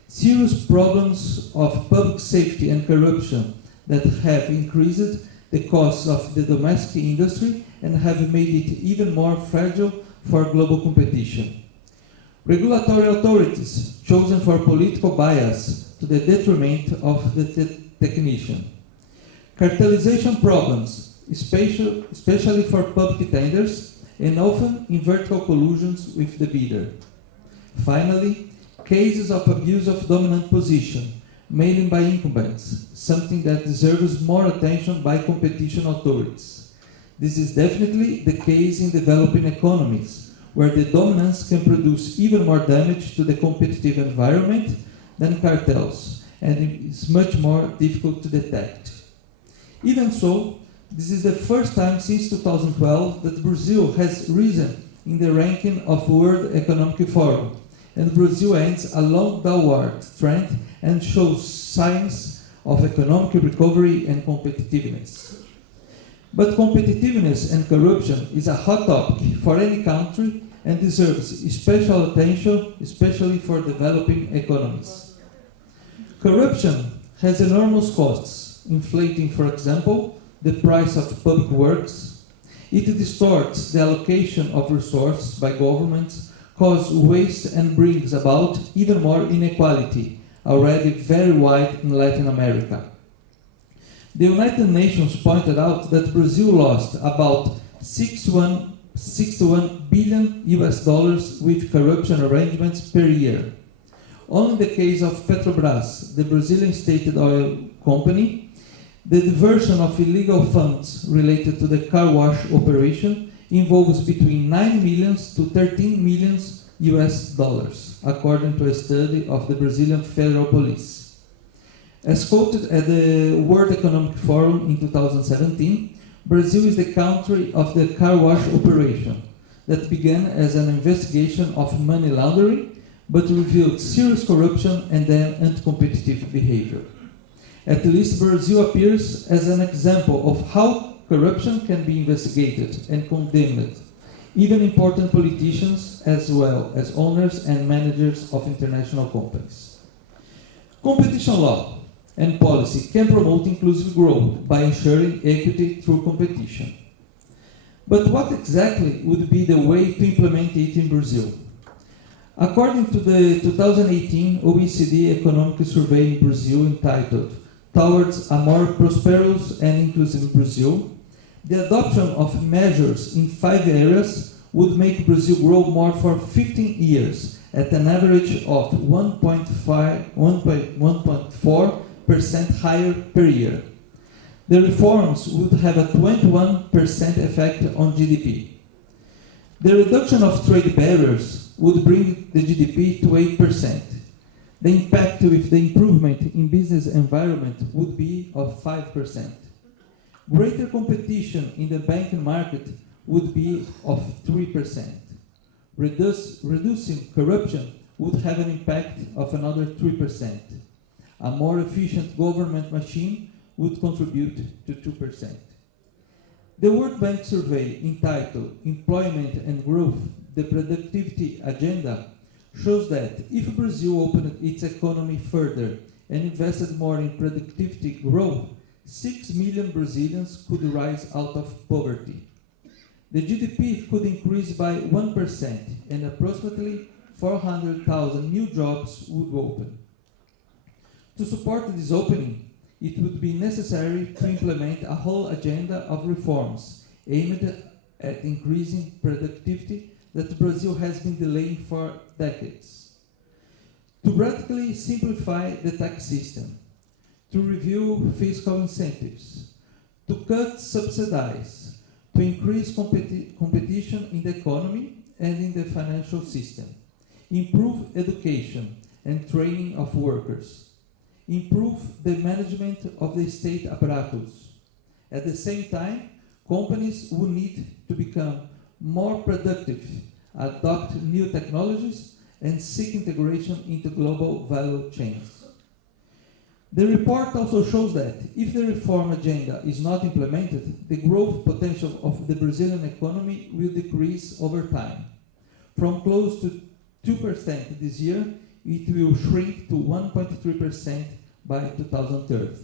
Serious problems of public safety and corruption that have increased the costs of the domestic industry and have made it even more fragile for global competition. Regulatory authorities chosen for political bias to the detriment of the technician. Cartelization problems, especially for public tenders, and often in vertical collusions with the bidder. Finally, cases of abuse of dominant position, mainly by incumbents, something that deserves more attention by competition authorities. This is definitely the case in developing economies, where the dominance can produce even more damage to the competitive environment than cartels, and it is much more difficult to detect. Even so, this is the first time since 2012 that Brazil has risen in the ranking of World Economic Forum, and Brazil ends a long downward trend and shows signs of economic recovery and competitiveness. But competitiveness and corruption is a hot topic for any country and deserves special attention, especially for developing economies. Corruption has enormous costs, inflating, for example, the price of public works. It distorts the allocation of resources by governments, causes waste, and brings about even more inequality, already very wide in Latin America. The United Nations pointed out that Brazil lost about 61 billion US dollars with corruption arrangements per year. Only in the case of Petrobras, the Brazilian state oil company, the diversion of illegal funds related to the car wash operation involves between 9 million to 13 million US dollars, according to a study of the Brazilian Federal Police. As quoted at the World Economic Forum in 2017, Brazil is the country of the car wash operation that began as an investigation of money laundering, but revealed serious corruption and then anti-competitive behavior. At least Brazil appears as an example of how corruption can be investigated and condemned, even important politicians as well as owners and managers of international companies. Competition law and policy can promote inclusive growth by ensuring equity through competition. But what exactly would be the way to implement it in Brazil? According to the 2018 OECD Economic Survey in Brazil entitled Towards a More Prosperous and Inclusive Brazil, the adoption of measures in 5 areas would make Brazil grow more for 15 years at an average of 1.4% higher per year. The reforms would have a 21% effect on GDP. The reduction of trade barriers would bring the GDP to 8%. The impact with the improvement in business environment would be of 5%. Greater competition in the banking market would be of 3%. Reducing corruption would have an impact of another 3%. A more efficient government machine would contribute to 2%. The World Bank survey entitled Employment and Growth, the Productivity Agenda, shows that if Brazil opened its economy further and invested more in productivity growth, 6 million Brazilians could rise out of poverty. The GDP could increase by 1%, and approximately 400,000 new jobs would open. To support this opening, it would be necessary to implement a whole agenda of reforms aimed at increasing productivity that Brazil has been delaying for decades. To radically simplify the tax system, to review fiscal incentives, to cut subsidies, to increase competition in the economy and in the financial system, improve education and training of workers, improve the management of the state apparatus. At the same time, companies will need to become more productive, adopt new technologies, and seek integration into global value chains. The report also shows that if the reform agenda is not implemented, the growth potential of the Brazilian economy will decrease over time. From close to 2% this year, it will shrink to 1.3% by 2030.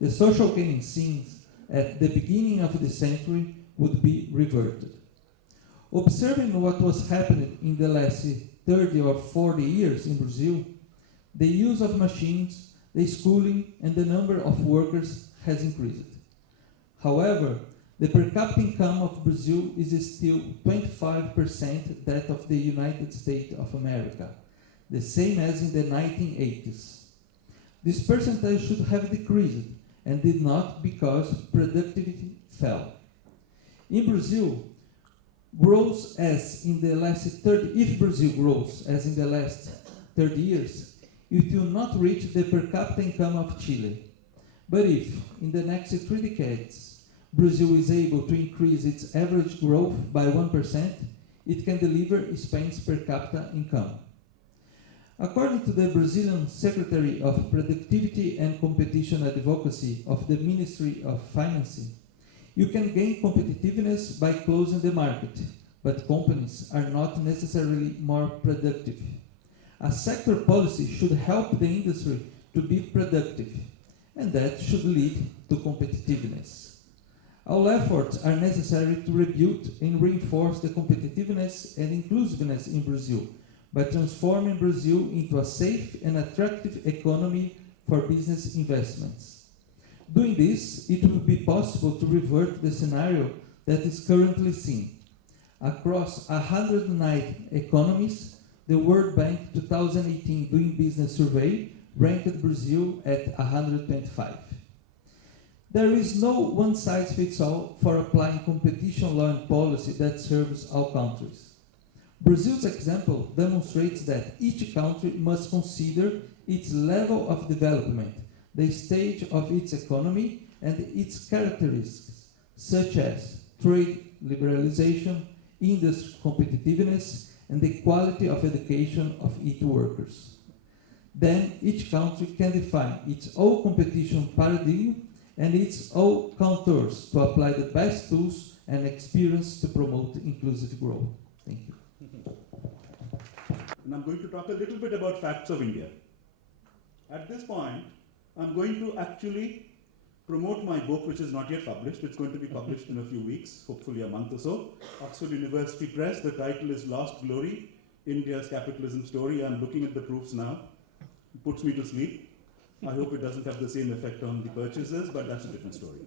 The social gains seen at the beginning of the century would be reverted. Observing what was happening in the last 30 or 40 years in Brazil, the use of machines, the schooling, and the number of workers has increased. However, the per capita income of Brazil is still 25% that of the United States of America, the same as in the 1980s. This percentage should have decreased, and did not because productivity fell. In Brazil, grows as in the last 30, if Brazil grows as in the last 30 years, it will not reach the per capita income of Chile. But if, in the next 3 decades, Brazil is able to increase its average growth by 1%, it can deliver Spain's per capita income. According to the Brazilian Secretary of Productivity and Competition Advocacy of the Ministry of Finance, you can gain competitiveness by closing the market, but companies are not necessarily more productive. A sector policy should help the industry to be productive, and that should lead to competitiveness. All efforts are necessary to rebuild and reinforce the competitiveness and inclusiveness in Brazil by transforming Brazil into a safe and attractive economy for business investments. Doing this, it will be possible to revert the scenario that is currently seen. Across 109 economies, the World Bank 2018 Doing Business Survey ranked Brazil at 125. There is no one-size-fits-all for applying competition law and policy that serves all countries. Brazil's example demonstrates that each country must consider its level of development, the stage of its economy, and its characteristics, such as trade liberalization, industry competitiveness, and the quality of education of its workers. Then each country can define its own competition paradigm and its own contours to apply the best tools and experience to promote inclusive growth. Thank you. And I'm going to talk a little bit about facts of India. At this point, I'm going to actually promote my book, which is not yet published. It's going to be published in a few weeks, hopefully a month or so. Oxford University Press. The title is Lost Glory, India's Capitalism Story. I'm looking at the proofs now. It puts me to sleep. I hope it doesn't have the same effect on the purchasers, but that's a different story.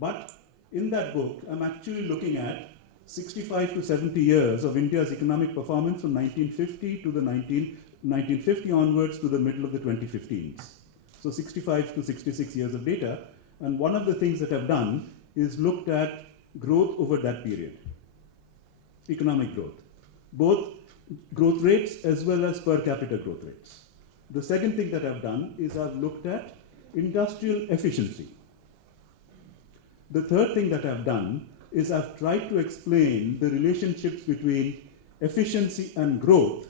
But in that book, I'm actually looking at 65 to 70 years of India's economic performance from 1950 to the 1950 onwards to the middle of the 2015s. So 65 to 66 years of data. And one of the things that I've done is looked at growth over that period. Economic growth. Both growth rates as well as per capita growth rates. The second thing that I've done is I've looked at industrial efficiency. The third thing that I've done is I've tried to explain the relationships between efficiency and growth,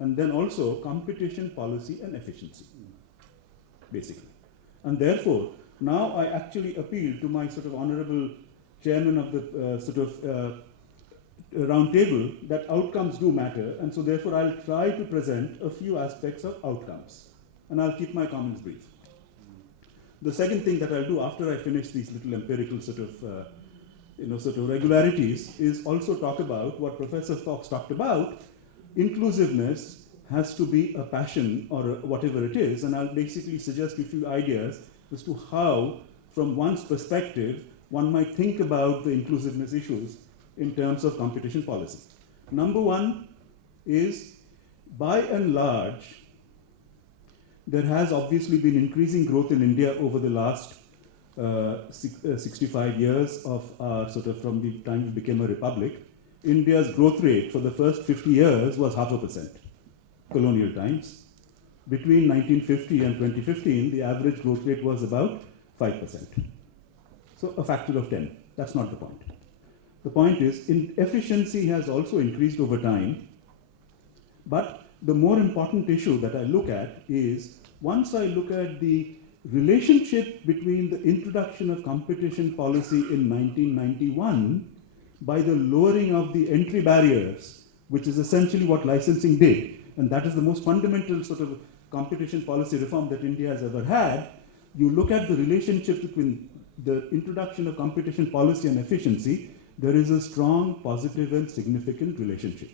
and then also competition, policy, and efficiency, basically. And therefore, now I actually appeal to my sort of honorable chairman of the roundtable that outcomes do matter, and so therefore I'll try to present a few aspects of outcomes. And I'll keep my comments brief. The second thing that I'll do after I finish these little empirical sort of regularities is also talk about what Professor Fox talked about. Inclusiveness has to be a passion or whatever it is, and I'll basically suggest a few ideas as to how, from one's perspective, one might think about the inclusiveness issues in terms of competition policy. Number one is, by and large, there has obviously been increasing growth in India over the last 65 years of from the time we became a republic. India's growth rate for the first 50 years was 0.5%, colonial times. Between 1950 and 2015, the average growth rate was about 5%. So a factor of 10. That's not the point. The point is, efficiency has also increased over time, but the more important issue that I look at is, once I look at the relationship between the introduction of competition policy in 1991 by the lowering of the entry barriers, which is essentially what licensing did, and that is the most fundamental sort of competition policy reform that India has ever had. You look at the relationship between the introduction of competition policy and efficiency, there is a strong, positive, and significant relationship.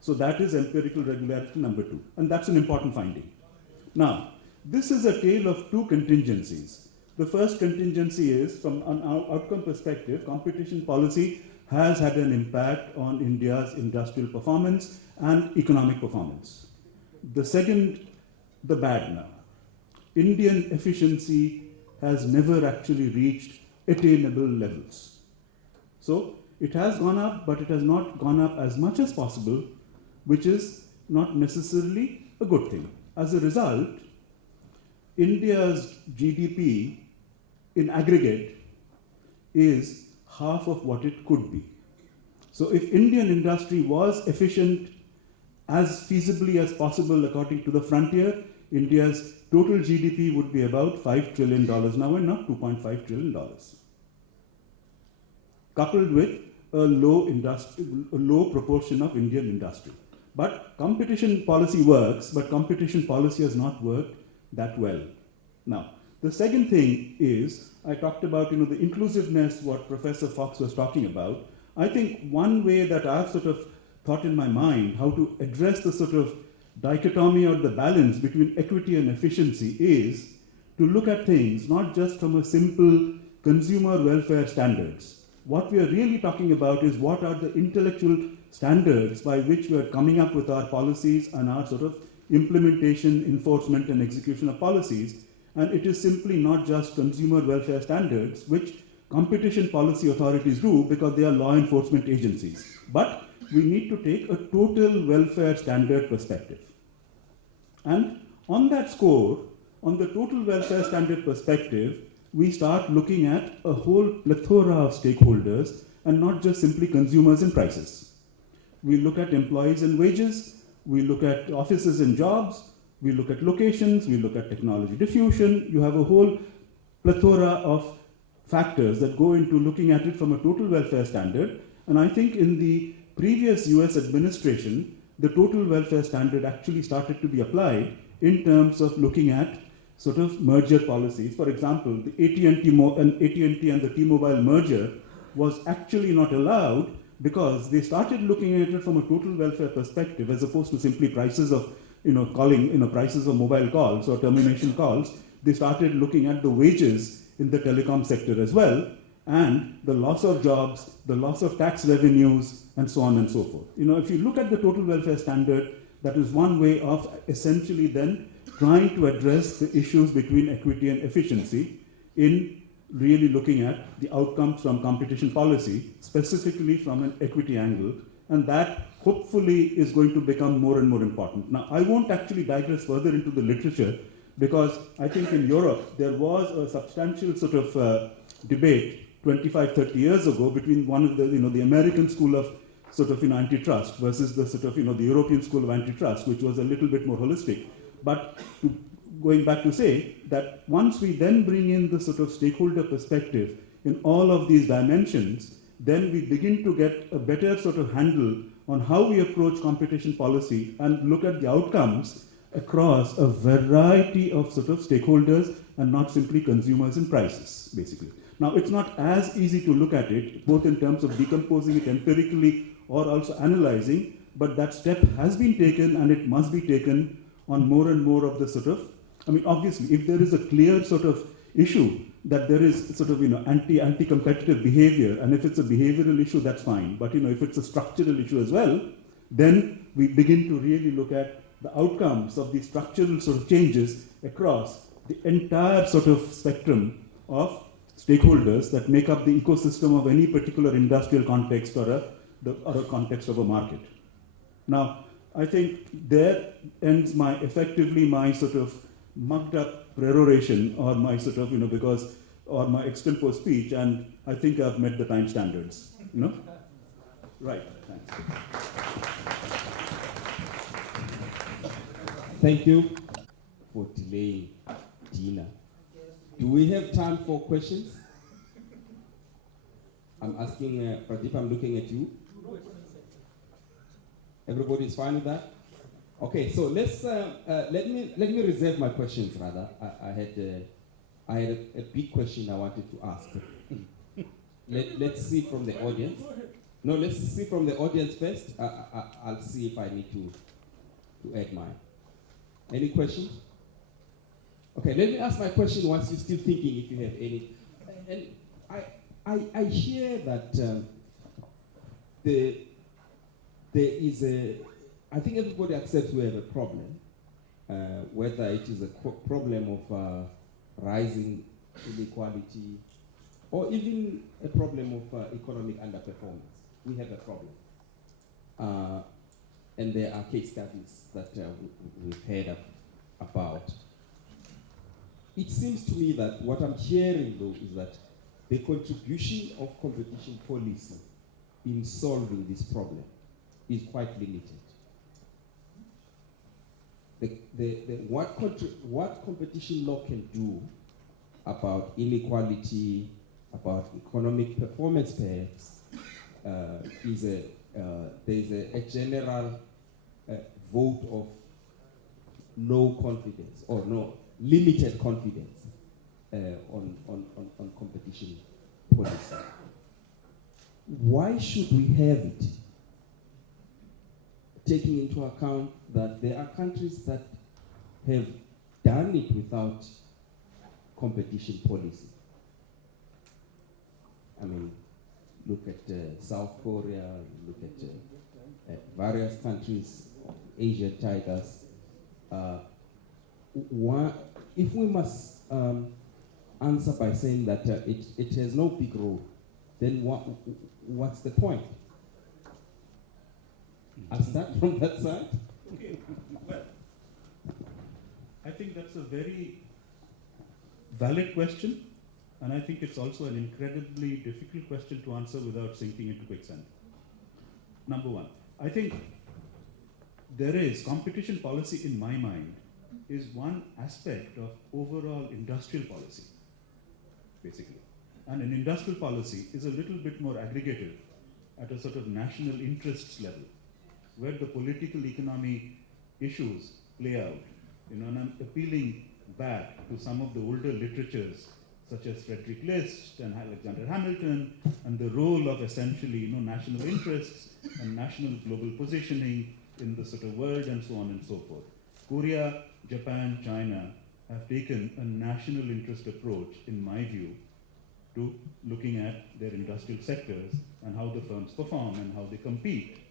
So that is empirical regularity number 2, and that's an important finding. Now, this is a tale of two contingencies. The first contingency is, from an outcome perspective, competition policy has had an impact on India's industrial performance and economic performance. The second, the bad now. Indian efficiency has never actually reached attainable levels. So it has gone up, but it has not gone up as much as possible, which is not necessarily a good thing. As a result, India's GDP in aggregate is half of what it could be. So if Indian industry was efficient as feasibly as possible according to the frontier, India's total GDP would be about $5 trillion now and not $2.5 trillion. Coupled with a low proportion of Indian industry. But competition policy works, but competition policy has not worked that well. Now, the second thing is, I talked about the inclusiveness, what Professor Fox was talking about. I think one way that I've sort of thought in my mind how to address the sort of dichotomy or the balance between equity and efficiency is to look at things not just from a simple consumer welfare standards. What we are really talking about is what are the intellectual standards by which we are coming up with our policies and our sort of implementation, enforcement, and execution of policies. And it is simply not just consumer welfare standards, which competition policy authorities do because they are law enforcement agencies. But we need to take a total welfare standard perspective. And on that score, on the total welfare standard perspective, we start looking at a whole plethora of stakeholders and not just simply consumers and prices. We look at employees and wages, we look at offices and jobs, we look at locations, we look at technology diffusion. You have a whole plethora of factors that go into looking at it from a total welfare standard. And I think in the previous US administration, the total welfare standard actually started to be applied in terms of looking at sort of merger policies. For example, the AT&T and the T-Mobile merger was actually not allowed because they started looking at it from a total welfare perspective as opposed to simply prices of prices of mobile calls or termination calls. They started looking at the wages in the telecom sector as well, and the loss of jobs, the loss of tax revenues, and so on and so forth. If you look at the total welfare standard, that is one way of essentially then trying to address the issues between equity and efficiency in really looking at the outcomes from competition policy, specifically from an equity angle, and that hopefully is going to become more and more important. Now, I won't actually digress further into the literature because I think in Europe there was a substantial sort of debate 25, 30 years ago between one of the, the American school of sort of antitrust versus the sort of, the European school of antitrust, which was a little bit more holistic. But going back to say that once we then bring in the sort of stakeholder perspective in all of these dimensions, then we begin to get a better sort of handle on how we approach competition policy and look at the outcomes across a variety of sort of stakeholders and not simply consumers and prices, basically. Now, it's not as easy to look at it, both in terms of decomposing it empirically or also analyzing, but that step has been taken and it must be taken on more and more of the sort of, I mean, obviously, if there is a clear sort of issue that there is sort of, anti-competitive behavior, and if it's a behavioral issue, that's fine. But, if it's a structural issue as well, then we begin to really look at the outcomes of these structural sort of changes across the entire sort of spectrum of stakeholders that make up the ecosystem of any particular industrial context or a context of a market. Now, I think there ends effectively my sort of mucked up peroration or my sort of, or my extempore speech, and I think I've met the time standards, Right, thanks. Thank you for delaying dinner. Do we have time for questions? I'm asking Pradeep, I'm looking at you. Everybody is fine with that? Okay, so let's let me reserve my questions rather. I had a big question I wanted to ask. Let's see from the audience. No, let's see from the audience first. I'll see if I need to add mine. Any questions? Okay, let me ask my question once you're still thinking if you have any. And I hear that there is I think everybody accepts we have a problem, whether it is a problem of rising inequality or even a problem of economic underperformance. We have a problem. And there are case studies that we've heard about. It seems to me that what I'm hearing, though, is that the contribution of competition policy in solving this problem is quite limited. What competition law can do about inequality, about economic performance perhaps, is there's a general vote of no confidence or no limited confidence on competition policy. Why should we have it? Taking into account that there are countries that have done it without competition policy. I mean, look at South Korea, look at various countries, Asian tigers. If we must answer by saying that it has no big role, then what's the point? I'll start from that side. Okay, well, I think that's a very valid question, and I think it's also an incredibly difficult question to answer without sinking into quicksand. Number one, I think there is competition policy in my mind is one aspect of overall industrial policy, basically. And an industrial policy is a little bit more aggregative at a sort of national interests level, where the political economy issues play out. And I'm appealing back to some of the older literatures, such as Frederick List and Alexander Hamilton, and the role of essentially national interests and national global positioning in the sort of world and so on and so forth. Korea, Japan, China have taken a national interest approach, in my view, to looking at their industrial sectors and how the firms perform and how they compete.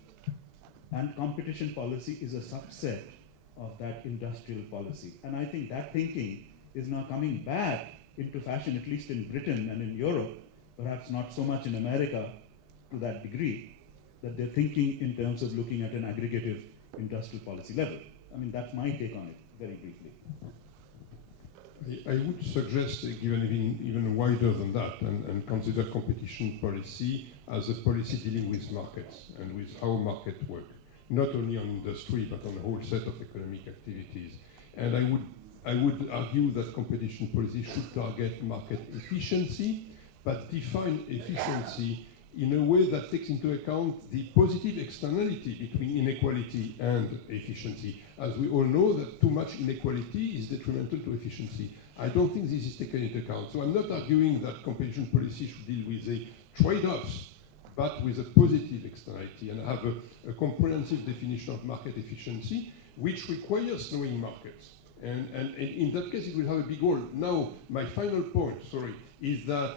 And competition policy is a subset of that industrial policy. And I think that thinking is now coming back into fashion, at least in Britain and in Europe, perhaps not so much in America to that degree, that they're thinking in terms of looking at an aggregative industrial policy level. I mean, that's my take on it, very briefly. I would suggest given even wider than that and consider competition policy as a policy dealing with markets and with how markets work, not only on industry but on a whole set of economic activities. And I would argue that competition policy should target market efficiency, but define efficiency in a way that takes into account the positive externality between inequality and efficiency. As we all know, that too much inequality is detrimental to efficiency. I don't think this is taken into account. So I'm not arguing that competition policy should deal with the trade-offs, but with a positive externality, and have a comprehensive definition of market efficiency, which requires knowing markets. And in that case, it will have a big role. Now, my final point, is that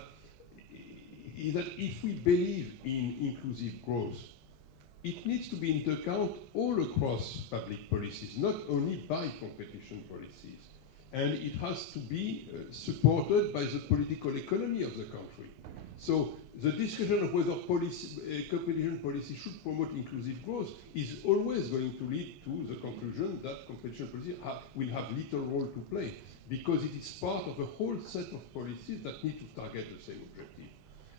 if we believe in inclusive growth, it needs to be into account all across public policies, not only by competition policies. And it has to be supported by the political economy of the country. So the discussion of whether competition policy should promote inclusive growth is always going to lead to the conclusion that competition policy will have little role to play, because it is part of a whole set of policies that need to target the same objective.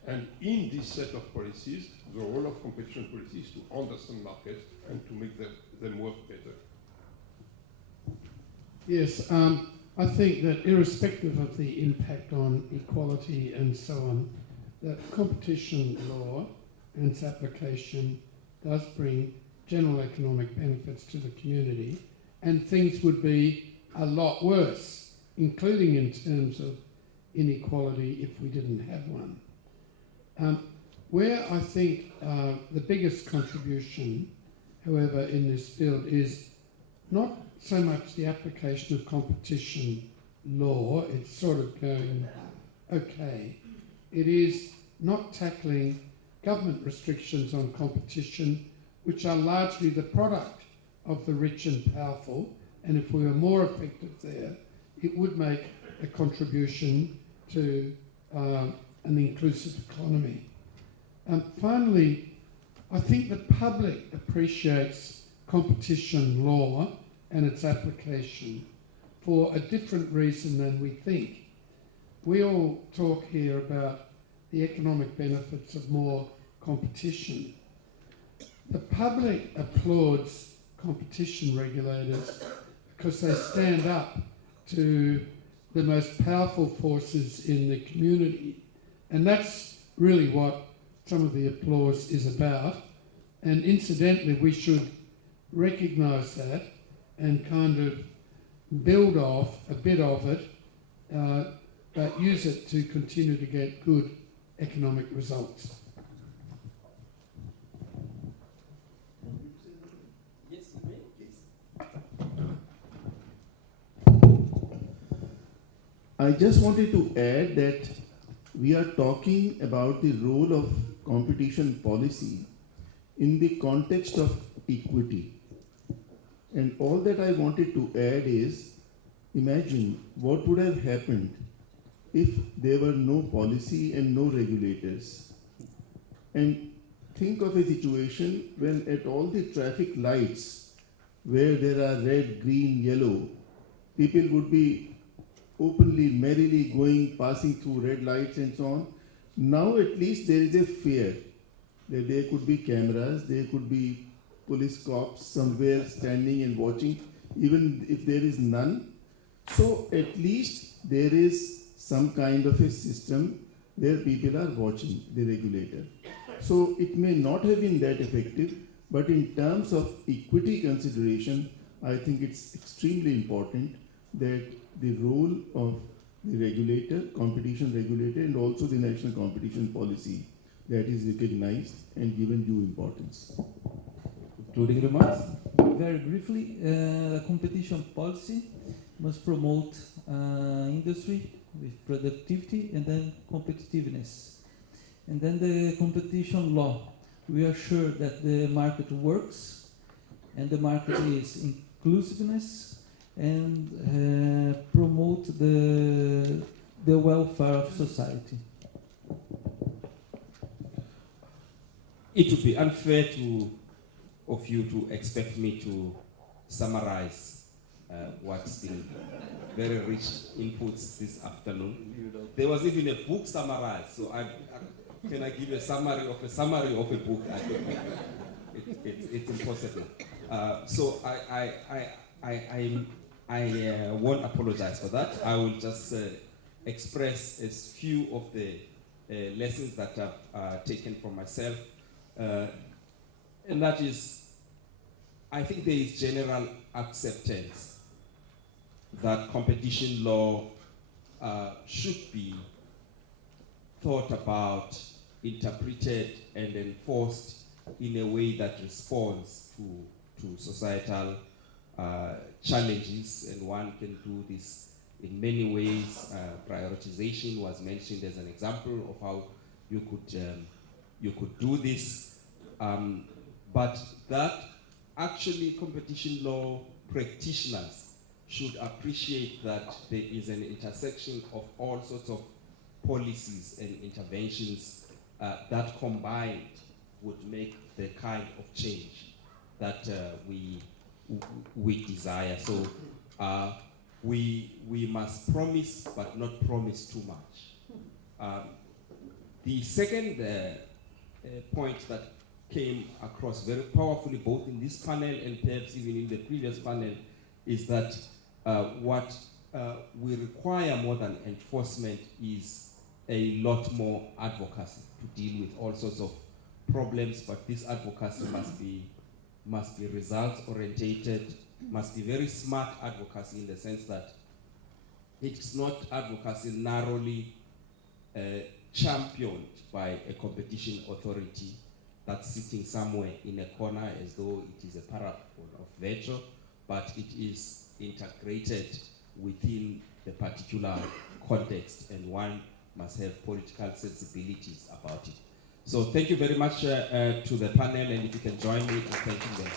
And in this set of policies, the role of competition policy is to understand markets and to make them work better. Yes, I think that irrespective of the impact on equality and so on, that competition law and its application does bring general economic benefits to the community, and things would be a lot worse, including in terms of inequality, if we didn't have one. Where I think the biggest contribution, however, in this field is not so much the application of competition law, it's sort of going okay. It is not tackling government restrictions on competition, which are largely the product of the rich and powerful, and if we were more effective there, it would make a contribution to an inclusive economy. Finally, I think the public appreciates competition law and its application for a different reason than we think. We all talk here about the economic benefits of more competition. The public applauds competition regulators because they stand up to the most powerful forces in the community. And that's really what some of the applause is about. And incidentally, we should recognise that and kind of build off a bit of it, but use it to continue to get good economic results. Yes, you may, please. I just wanted to add that we are talking about the role of competition policy in the context of equity. And all that I wanted to add is, imagine what would have happened if there were no policy and no regulators. And think of a situation when at all the traffic lights where there are red, green, yellow, people would be openly, merrily going, passing through red lights and so on. Now at least there is a fear that there could be cameras, there could be police cops somewhere standing and watching, even if there is none. So at least there is some kind of a system where people are watching the regulator. So it may not have been that effective, but in terms of equity consideration, I think it's extremely important that the role of the regulator, competition regulator, and also the national competition policy, that is recognized and given due importance. Concluding remarks? Very briefly, competition policy must promote industry with productivity and then competitiveness. And then the competition law. We are sure that the market works and the market is inclusiveness and promote the welfare of society. It would be unfair of you to expect me to summarize what's been very rich inputs this afternoon. There was even a book summarized, so can I give a summary of a book? I think it's impossible. So I won't apologize for that. I will just express a few of the lessons that I've taken from myself, and that is, I think there is general acceptance that competition law should be thought about, interpreted, and enforced in a way that responds to societal challenges, and one can do this in many ways. Prioritization was mentioned as an example of how you could do this, but that actually competition law practitioners should appreciate that there is an intersection of all sorts of policies and interventions that combined would make the kind of change that we desire. So we must promise, but not promise too much. The second point that came across very powerfully, both in this panel and perhaps even in the previous panel, is that what we require more than enforcement is a lot more advocacy to deal with all sorts of problems, but this advocacy must be results orientated, must be very smart advocacy in the sense that it's not advocacy narrowly championed by a competition authority that's sitting somewhere in a corner as though it is a parapon of virtue, but it is integrated within the particular context, and one must have political sensibilities about it. So thank you very much to the panel, and if you can join me in thanking them.